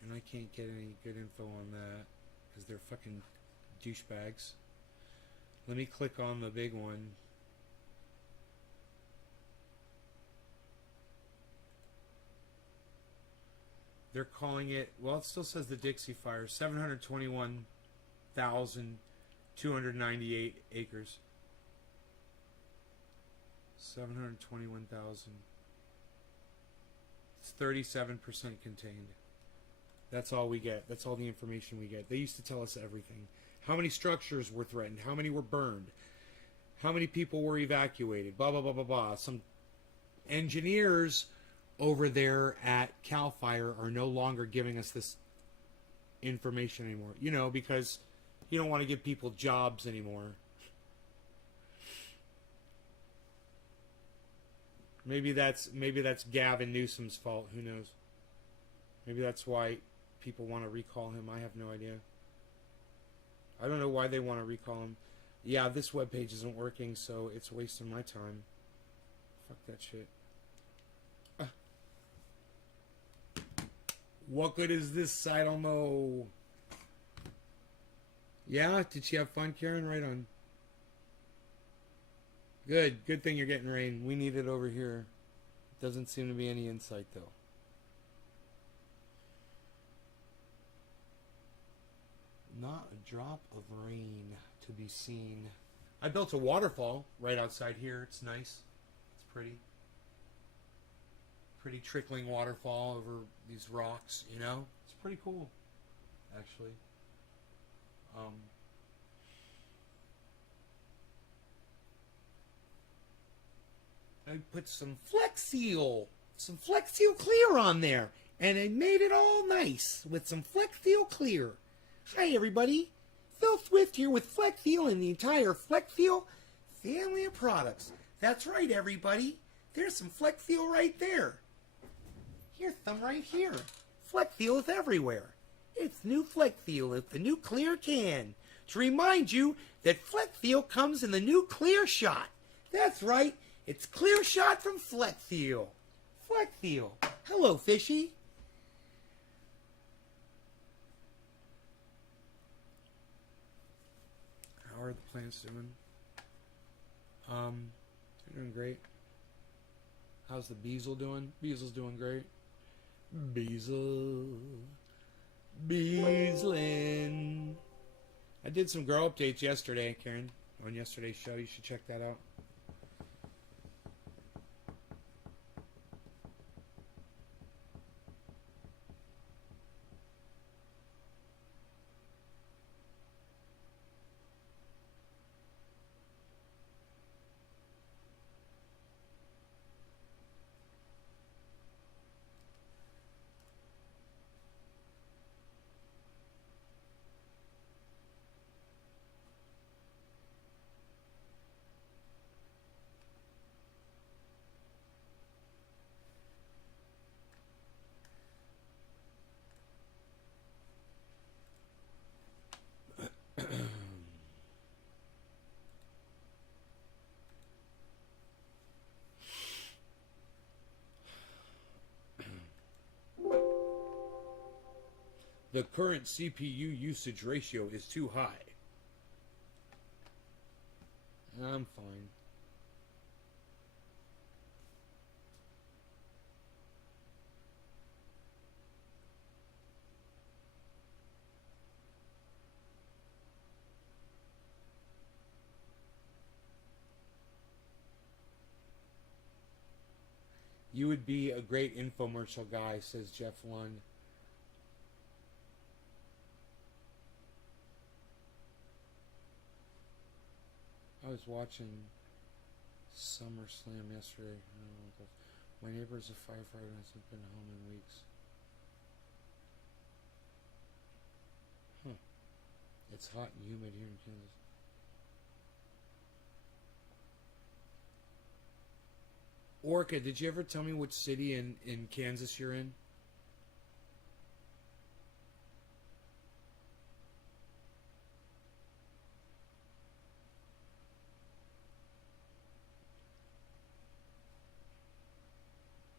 And I can't get any good info on that because they're fucking douchebags. Let me click on the big one. They're calling it, well, it still says the Dixie Fire, 721,298 acres. 721,000. It's 37% contained. That's all we get. That's all the information we get. They used to tell us everything. How many structures were threatened? How many were burned? How many people were evacuated? Blah, blah, blah, blah, blah. Some engineers over there at CAL FIRE are no longer giving us this information anymore. You know, because you don't want to give people jobs anymore. Maybe that's Gavin Newsom's fault. Who knows? Maybe that's why people want to recall him. I have no idea. I don't know why they want to recall him. Yeah, this webpage isn't working, so it's wasting my time. Fuck that shit. What good is this? I don't know. Yeah, did she have fun, Karen? Right on. Good. Good thing you're getting rain. We need it over here. Doesn't seem to be any insight, though. Not a drop of rain to be seen. I built a waterfall right outside here. It's nice. It's pretty. Pretty trickling waterfall over these rocks, you know? It's pretty cool, actually. I put some Flex Seal Clear on there, and I made it all nice with some Flex Seal Clear. Hi everybody, Phil Swift here with Flex Seal and the entire Flex Seal family of products. That's right everybody, there's some Flex Seal right there. Here's some right here. Flex Seal is everywhere. It's new Flex Seal with the new clear can. To remind you that Flex Seal comes in the new Clear Shot. That's right, it's Clear Shot from Flex Seal. Flex Seal. Hello, fishy. How are the plants doing? They're doing great. How's the Beazle doing? Beazle's doing great. Beazle. Beazlin. I did some grow updates yesterday, Karen, on yesterday's show. You should check that out. The current CPU usage ratio is too high. I'm fine. You would be a great infomercial guy, says Jeff Lund. I was watching SummerSlam yesterday. I don't know what that- My neighbor is a firefighter and hasn't been home in weeks. It's hot and humid here in Kansas. Orca, did you ever tell me which city in Kansas you're in?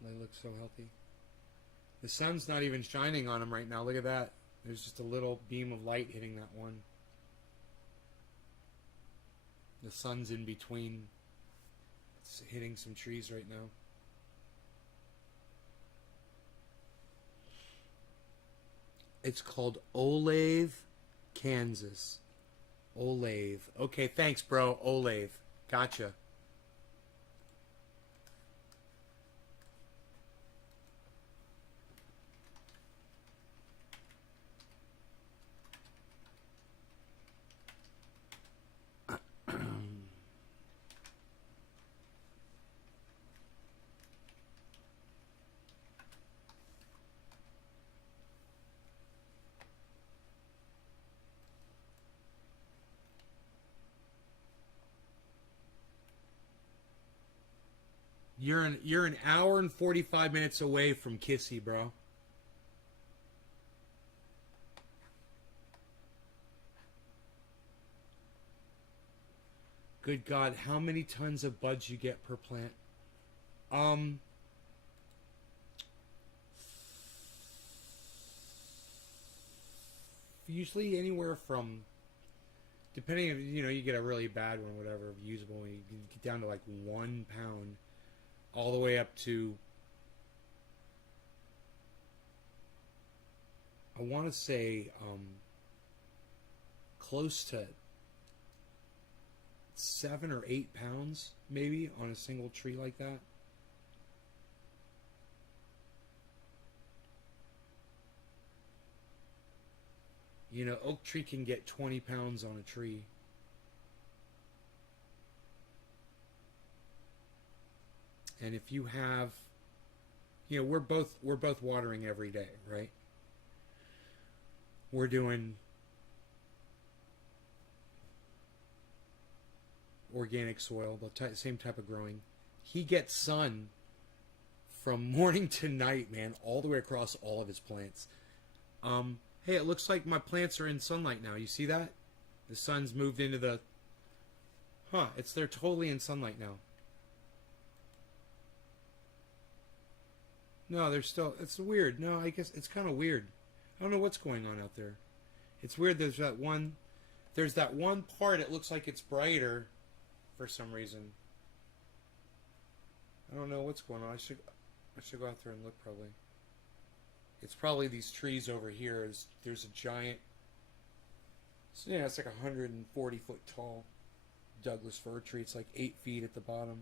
They look so healthy. The sun's not even shining on them right now. Look at that. There's just a little beam of light hitting that one. The sun's in between. It's hitting some trees right now. It's called Olathe, Kansas. Olathe. Okay, thanks, bro. Olathe. Gotcha. You're an hour and 45 minutes away from Kissy, bro. Good God, how many tons of buds you get per plant? Usually anywhere from, depending if you get a really bad one, whatever, usable, you can get down to like 1 pound. All the way up to, I want to say, close to 7 or 8 pounds, maybe, on a single tree like that. Oak tree can get 20 pounds on a tree. And if you have, we're both watering every day, right? We're doing organic soil, the same type of growing. He gets sun from morning to night, man, all the way across all of his plants. Hey, it looks like my plants are in sunlight now. You see that? The sun's moved into the... they're totally in sunlight now. No, they're still... It's weird. No, I guess it's kind of weird. I don't know what's going on out there. It's weird. There's that one part, it looks like it's brighter for some reason. I don't know what's going on. I should go out there and look probably. It's probably these trees over here. There's a giant... it's like a 140-foot tall Douglas fir tree. It's like 8 feet at the bottom.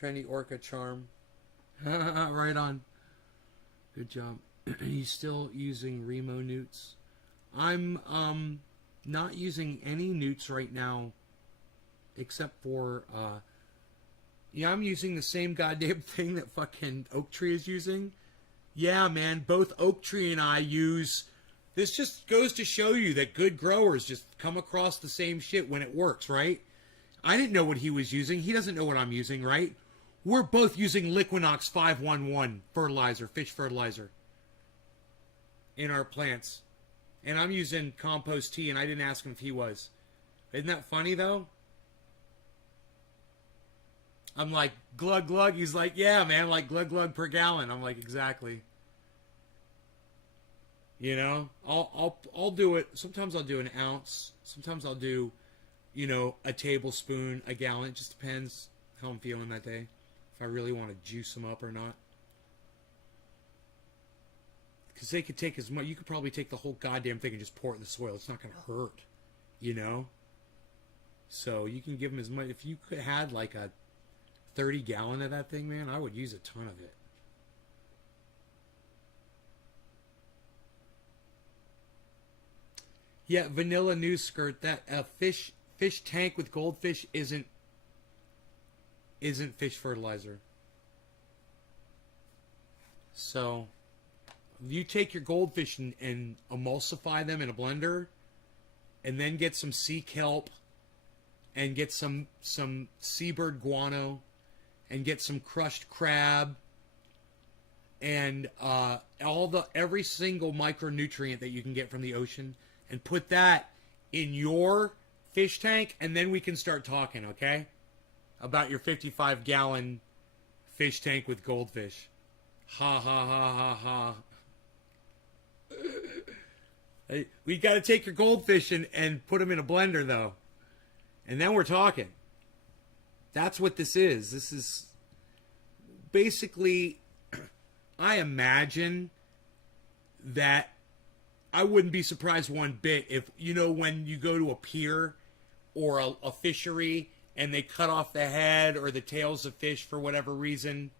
Trendy Orca Charm. Right on. Good job. He's still using Remo newts. I'm not using any newts right now except for I'm using the same goddamn thing that fucking Oak Tree is using. Yeah, man, both Oak Tree and I use... This just goes to show you that good growers just come across the same shit when it works, right? I didn't know what he was using. He doesn't know what I'm using, right? We're both using Liquinox 511 fertilizer, fish fertilizer, in our plants. And I'm using compost tea, and I didn't ask him if he was. Isn't that funny, though? I'm like, glug, glug. He's like, yeah, man, like glug, glug per gallon. I'm like, exactly. I'll do it. Sometimes I'll do an ounce. Sometimes I'll do, a tablespoon, a gallon. It just depends how I'm feeling that day. If I really want to juice them up or not. Because they could take as much. You could probably take the whole goddamn thing and just pour it in the soil. It's not going to hurt, So you can give them as much. If you could had like a 30-gallon of that thing, man, I would use a ton of it. Yeah, vanilla news skirt. That fish tank with goldfish isn't fish fertilizer. So you take your goldfish and emulsify them in a blender, and then get some sea kelp, and get some seabird guano, and get some crushed crab, and every single micronutrient that you can get from the ocean, and put that in your fish tank, and then we can start talking, okay? About your 55-gallon fish tank with goldfish. Ha ha ha ha ha. Hey, we got to take your goldfish and put them in a blender, though. And then we're talking. That's what this is. This is basically, I imagine that I wouldn't be surprised one bit if, when you go to a pier or a fishery and they cut off the head or the tails of fish for whatever reason,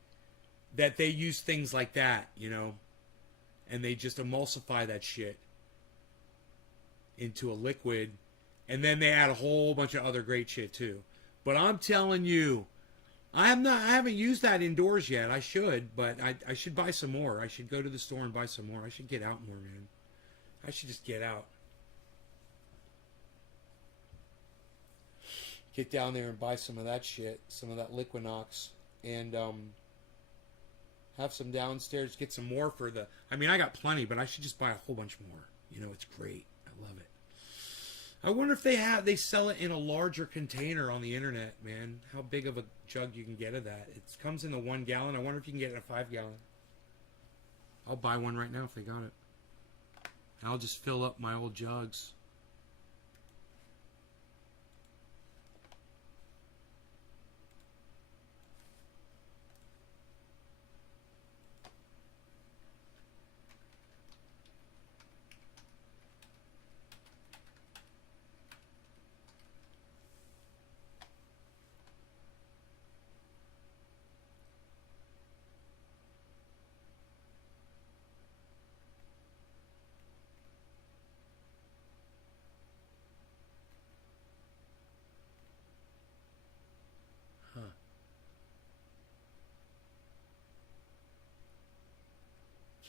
that they use things like that, and they just emulsify that shit into a liquid, and then they add a whole bunch of other great shit too. But I'm telling you, I haven't used that indoors yet. I should, but I should buy some more. I should go to the store and buy some more. I should get out more, man. I should just get out. Get down there and buy some of that shit, some of that Liquinox, and have some downstairs, get some more for the... I mean, I got plenty, but I should just buy a whole bunch more. It's great. I love it. I wonder if they sell it in a larger container on the internet, man. How big of a jug you can get of that. It comes in the 1 gallon. I wonder if you can get it in a 5-gallon. I'll buy one right now if they got it. I'll just fill up my old jugs.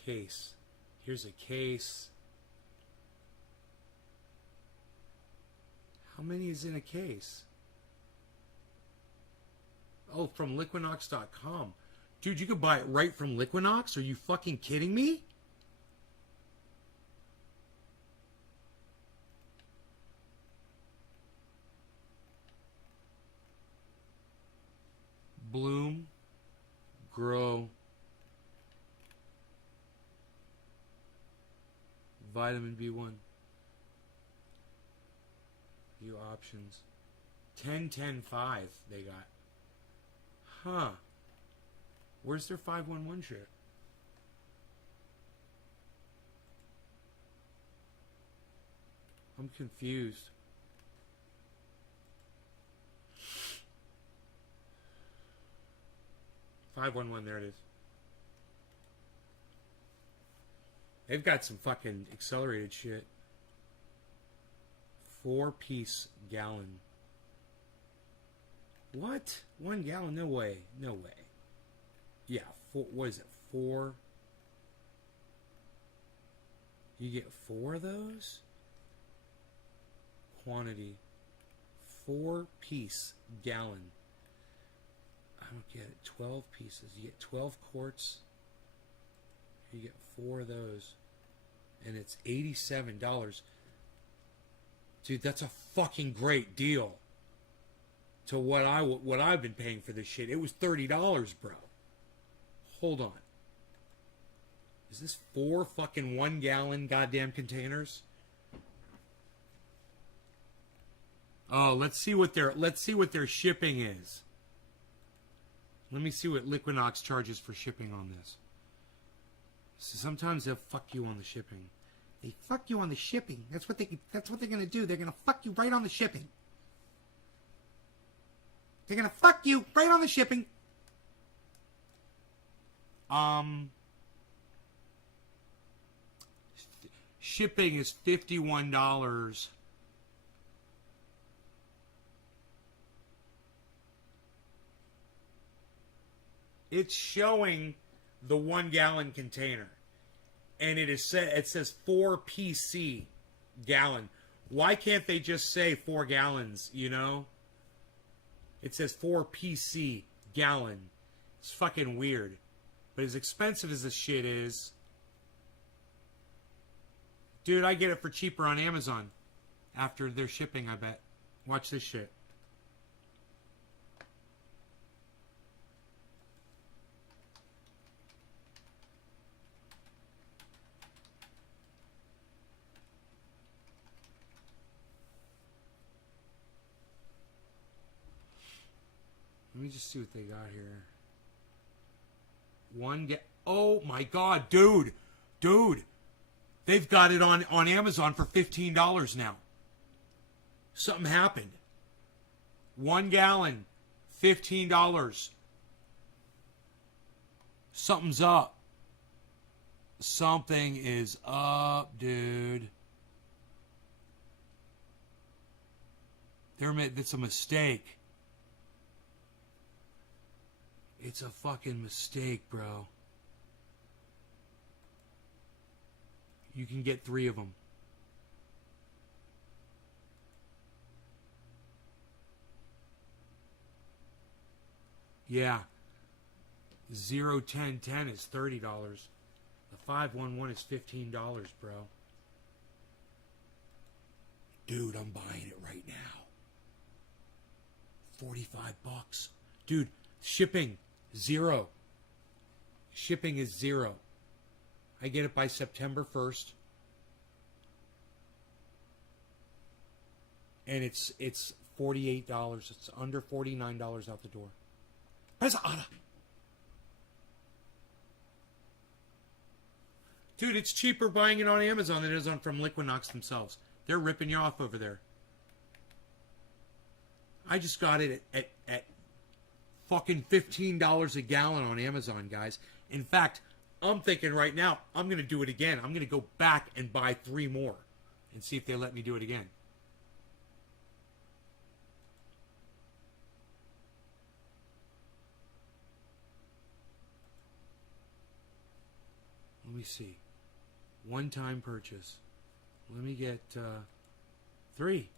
case. Here's a case. How many is in a case? Oh, from Liquinox.com. Dude, you could buy it right from Liquinox? Are you fucking kidding me? Bloom, grow, vitamin B1. View options. 10-10-5 they got. Huh. Where's their 511 shit? I'm confused. $511, there it is. They've got some fucking accelerated shit. 4-piece gallon. What? 1 gallon? No way. No way. Yeah, what is it? 4? You get 4 of those? Quantity. 4-piece gallon. I don't get it. 12 pieces. You get 12 quarts. You get 4 of those. And it's $87. Dude, that's a fucking great deal. To what I've been paying for this shit. It was $30, bro. Hold on. Is this 4 fucking 1 gallon goddamn containers? Oh, let's see what their shipping is. Let me see what Liquinox charges for shipping on this. So sometimes they'll fuck you on the shipping. They fuck you on the shipping. That's what they're gonna do. They're gonna fuck you right on the shipping. They're gonna fuck you right on the shipping. Shipping is $51. It's showing the 1 gallon container. And it says 4 PC gallon. Why can't they just say 4 gallons, you know? It says 4 PC gallon. It's fucking weird. But as expensive as this shit is, dude, I get it for cheaper on Amazon after their shipping, I bet. Watch this shit. Let me just see what they got here. Oh my god, dude. They've got it on Amazon for $15 now. Something happened. 1 gallon, $15. Something's up. Something is up, dude. It's a mistake. It's a fucking mistake, bro. You can get 3 of them. Yeah. 0-10-10 is $30. The 511 is $15, bro. Dude, I'm buying it right now. $45. Dude, shipping, 0. Shipping is 0. I get it by September 1st. And it's $48. It's under $49 out the door. Dude, it's cheaper buying it on Amazon than it is from Liquinox themselves. They're ripping you off over there. I just got it at fucking $15 a gallon on Amazon, guys. In fact, I'm thinking right now, I'm going to do it again. I'm going to go back and buy 3 more and see if they let me do it again. Let me see. One-time purchase. Let me get 3.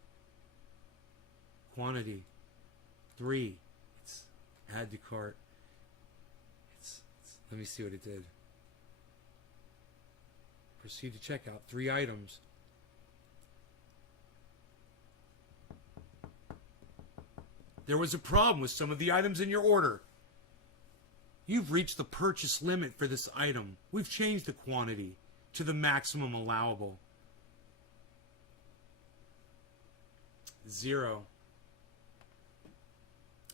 Quantity 3. It's add to cart. It's let me see what it did. Proceed to checkout. 3 items. There was a problem with some of the items in your order. You've reached the purchase limit for this item. We've changed the quantity to the maximum allowable. 0.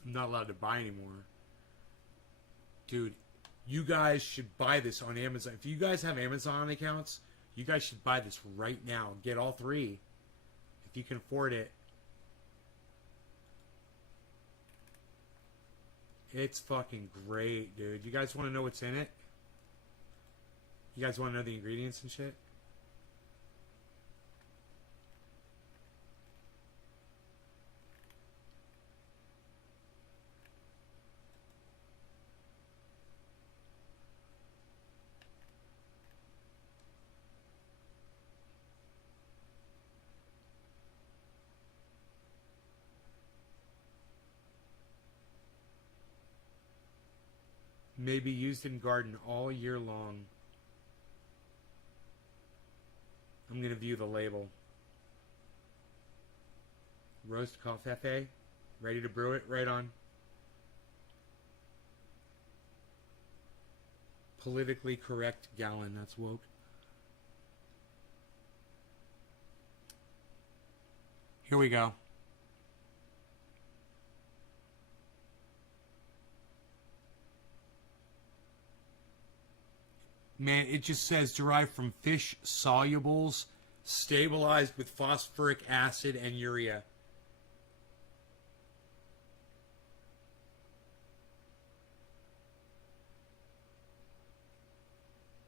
I'm not allowed to buy anymore. Dude, you guys should buy this on Amazon. If you guys have Amazon accounts, you guys should buy this right now. Get all 3 if you can afford it. It's fucking great, dude. You guys want to know what's in it? You guys want to know the ingredients and shit? May be used in garden all year long. I'm going to view the label. Roast coffee. Ready to brew it? Right on. Politically correct gallon. That's woke. Here we go. Man, it just says derived from fish solubles, stabilized with phosphoric acid and urea.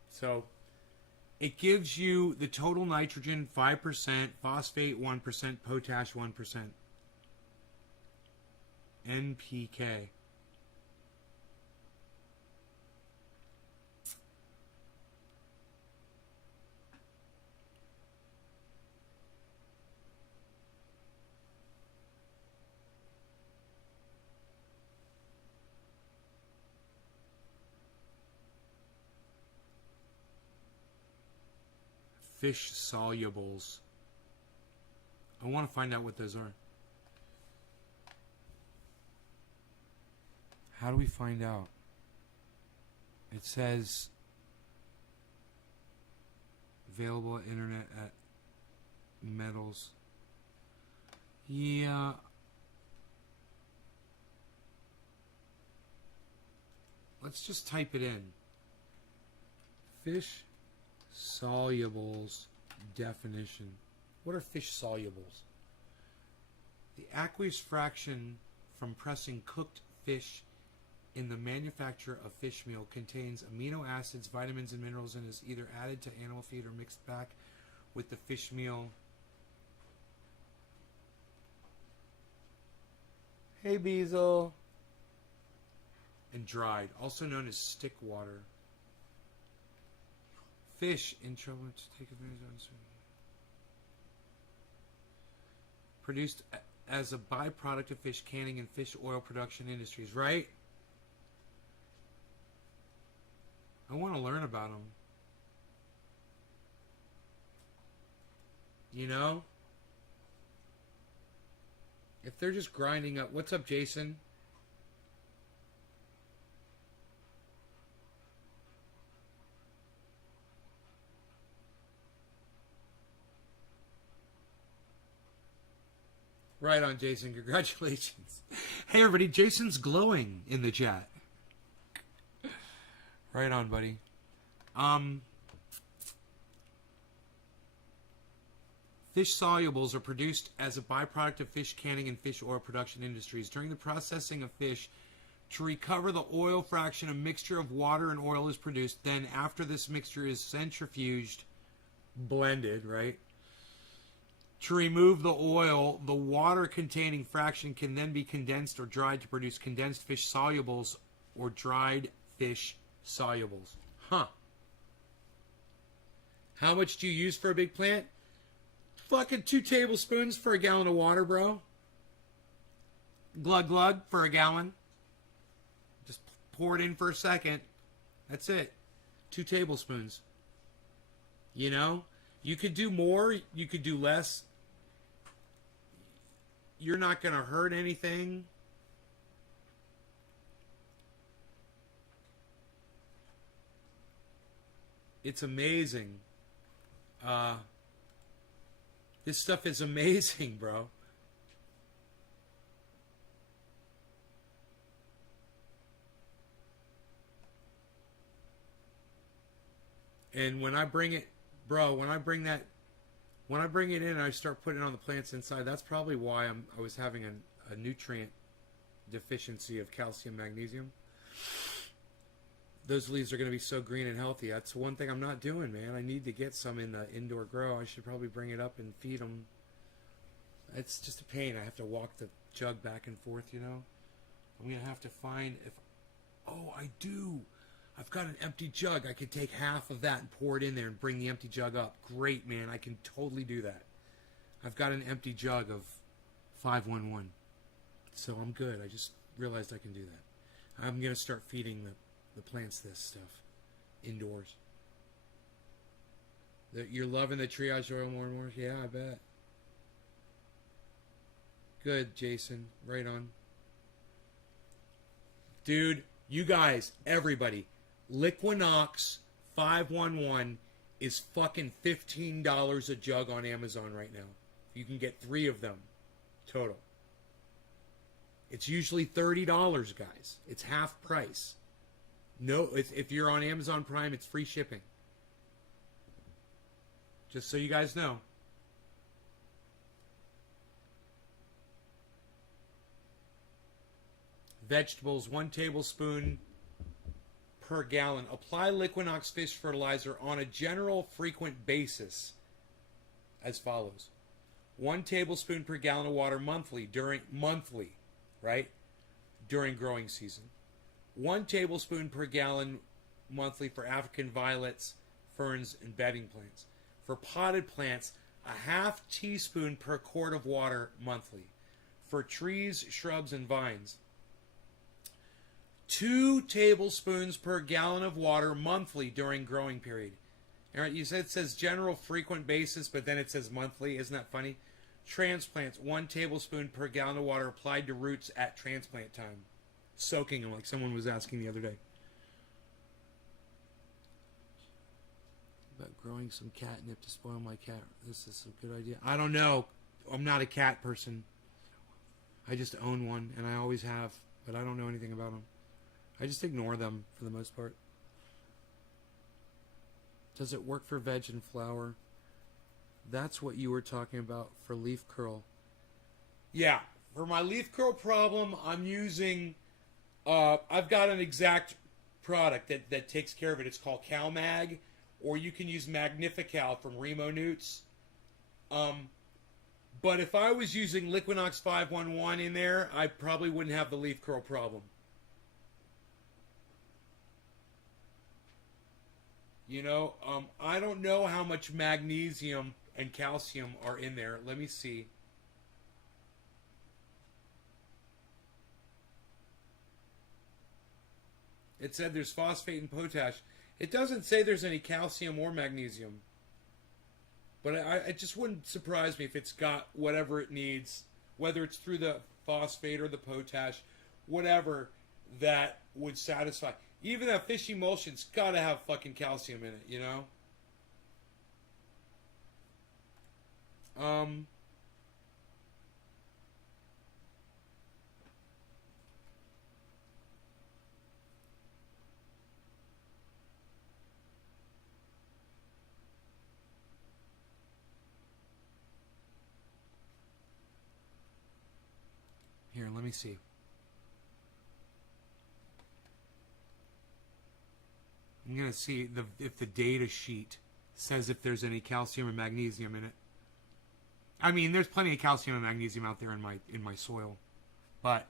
So, it gives you the total nitrogen 5%, phosphate 1%, potash 1%. NPK. Fish solubles. I want to find out what those are. How do we find out? It says available at internet at metals. Yeah. Let's just type it in. Fish solubles definition. What are fish solubles? The aqueous fraction from pressing cooked fish in the manufacture of fish meal contains amino acids, vitamins, and minerals and is either added to animal feed or mixed back with the fish meal. Hey, Beazle. And dried, also known as stick water. Fish in trouble to take advantage of. Produced as a byproduct of fish canning and fish oil production industries, right? I want to learn about them. You know? If they're just grinding up... What's up, Jason? Right on, Jason. Congratulations. Hey, everybody. Jason's glowing in the chat. Right on, buddy. Fish solubles are produced as a byproduct of fish canning and fish oil production industries. During the processing of fish, to recover the oil fraction, a mixture of water and oil is produced. Then, after this mixture is centrifuged, blended, right? To remove the oil, the water-containing fraction can then be condensed or dried to produce condensed fish solubles or dried fish solubles. Huh. How much do you use for a big plant? Fucking 2 tablespoons for a gallon of water, bro. Glug glug for a gallon. Just pour it in for a second. That's it. 2 tablespoons. You know? You could do more. You could do less. You're not going to hurt anything. It's amazing. This stuff is amazing, bro. And when I bring it, bro, when I bring it in and I start putting it on the plants inside, that's probably why I was having a nutrient deficiency of calcium, magnesium. Those leaves are going to be so green and healthy. That's one thing I'm not doing, man. I need to get some in the indoor grow. I should probably bring it up and feed them. It's just a pain. I have to walk the jug back and forth, you know. I'm going to have to find if... Oh, I do. I've got an empty jug. I could take half of that and pour it in there and bring the empty jug up. Great, man. I can totally do that. I've got an empty jug of 511. So I'm good. I just realized I can do that. I'm going to start feeding the plants this stuff indoors. You're loving the triage oil more and more? Yeah, I bet. Good, Jason. Right on. Dude, you guys, everybody, Liquinox 511 is fucking $15 a jug on Amazon right now. You can get 3 of them total. It's usually $30, guys. It's half price. No, if you're on Amazon Prime, it's free shipping. Just so you guys know. Vegetables, 1 tablespoon per gallon. Apply Liquinox fish fertilizer on a general frequent basis as follows. 1 tablespoon per gallon of water monthly, right? During growing season. 1 tablespoon per gallon monthly for African violets, ferns, and bedding plants. For potted plants, a half teaspoon per quart of water monthly. For trees, shrubs, and vines, 2 tablespoons per gallon of water monthly during growing period. All right, you said it says general frequent basis, but then it says monthly. Isn't that funny? Transplants, 1 tablespoon per gallon of water applied to roots at transplant time. Soaking them, like someone was asking the other day. About growing some catnip to spoil my cat. This is a good idea. I don't know. I'm not a cat person. I just own one, and I always have, but I don't know anything about them. I just ignore them for the most part. Does it work for veg and flower? That's what you were talking about for leaf curl. Yeah, for my leaf curl problem, I'm using... I've got an exact product that takes care of it. It's called CalMag, or you can use Magnifical from Remo Newts. But if I was using Liquinox 511 in there, I probably wouldn't have the leaf curl problem. You know, I don't know how much magnesium and calcium are in there. Let me see. It said there's phosphate and potash. It doesn't say there's any calcium or magnesium. But it just wouldn't surprise me if it's got whatever it needs, whether it's through the phosphate or the potash, whatever that would satisfy. Even that fish emulsion's got to have fucking calcium in it, you know? Here, let me see. I'm going to see if the data sheet says if there's any calcium or magnesium in it. I mean, there's plenty of calcium and magnesium out there in my soil. But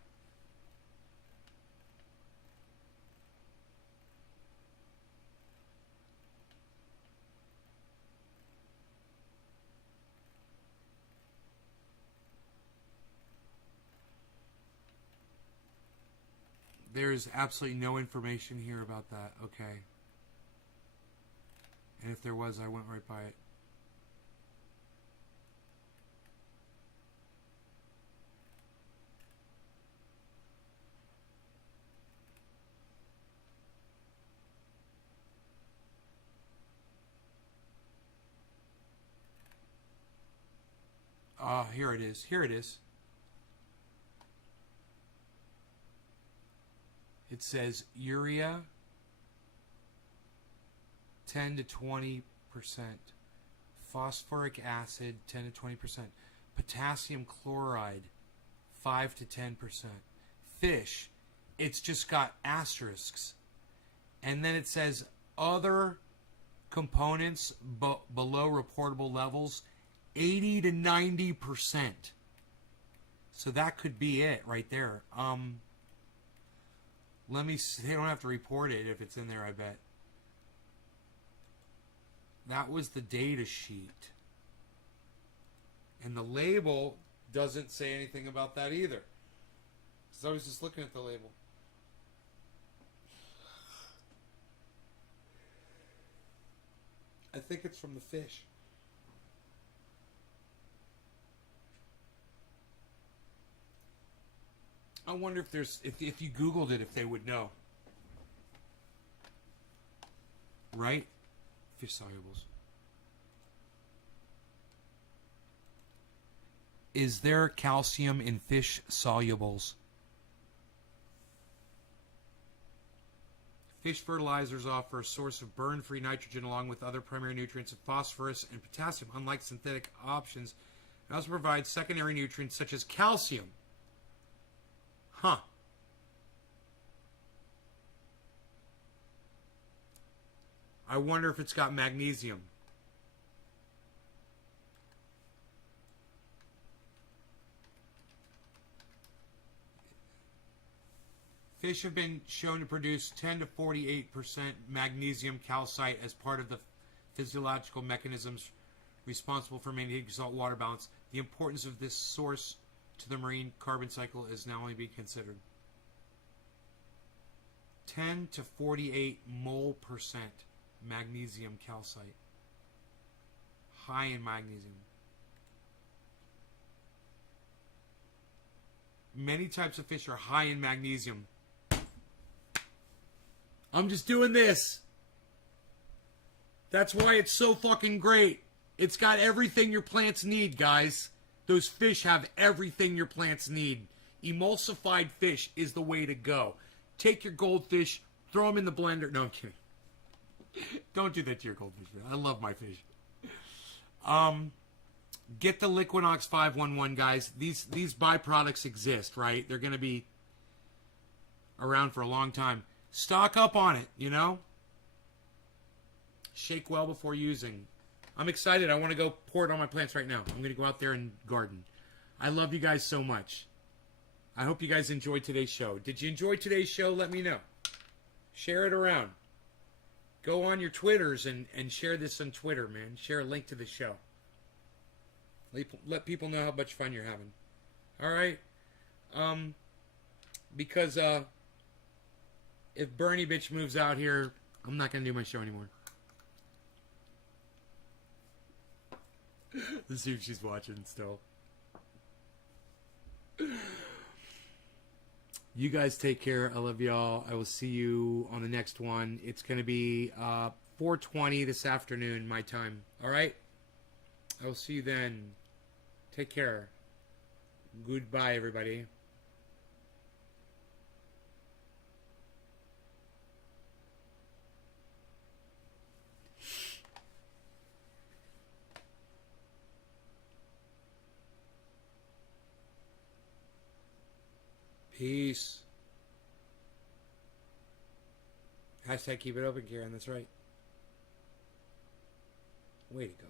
There's absolutely no information here about that. Okay. And if there was, I went right by it. Here it is. Here it is. It says urea 10 to 20%, phosphoric acid 10 to 20%, potassium chloride 5 to 10%. Fish, it's just got asterisks. And then it says other components below reportable levels 80 to 90%. So that could be it right there. Let me see. They don't have to report it if it's in there, I bet. That was the data sheet. And the label doesn't say anything about that either. Because I was just looking at the label. I think it's from the fish. I wonder if there's if you Googled it, if they would know. Right? Fish solubles. Is there calcium in fish solubles? Fish fertilizers offer a source of burn-free nitrogen along with other primary nutrients of phosphorus and potassium, unlike synthetic options. It also provides secondary nutrients such as calcium. Huh. I wonder if it's got magnesium. Fish have been shown to produce 10 to 48% magnesium calcite as part of the physiological mechanisms responsible for maintaining salt-water balance. The importance of this source to the marine carbon cycle is now only being considered. 10 to 48 mole percent magnesium calcite. High in magnesium. Many types of fish are high in magnesium. I'm just doing this. That's why it's so fucking great. It's got everything your plants need, guys. Those fish have everything your plants need. Emulsified fish is the way to go. Take your goldfish, throw them in the blender. No, I'm kidding. Don't do that to your goldfish. I love my fish. Get the Liquinox 511, guys. These byproducts exist, right? They're going to be around for a long time. Stock up on it, you know? Shake well before using. I'm excited. I want to go pour it on my plants right now. I'm going to go out there and garden. I love you guys so much. I hope you guys enjoyed today's show. Did you enjoy today's show? Let me know. Share it around. Go on your Twitters and share this on Twitter, man. Share a link to the show. Let people know how much fun you're having. All right? Because if Bernie bitch moves out here, I'm not going to do my show anymore. Let's see if she's watching still. You guys take care. I love y'all. I will see you on the next one. It's going to be 4:20 this afternoon, my time. All right? I will see you then. Take care. Goodbye, everybody. Peace. Hashtag keep it open, Karen. That's right. Way to go.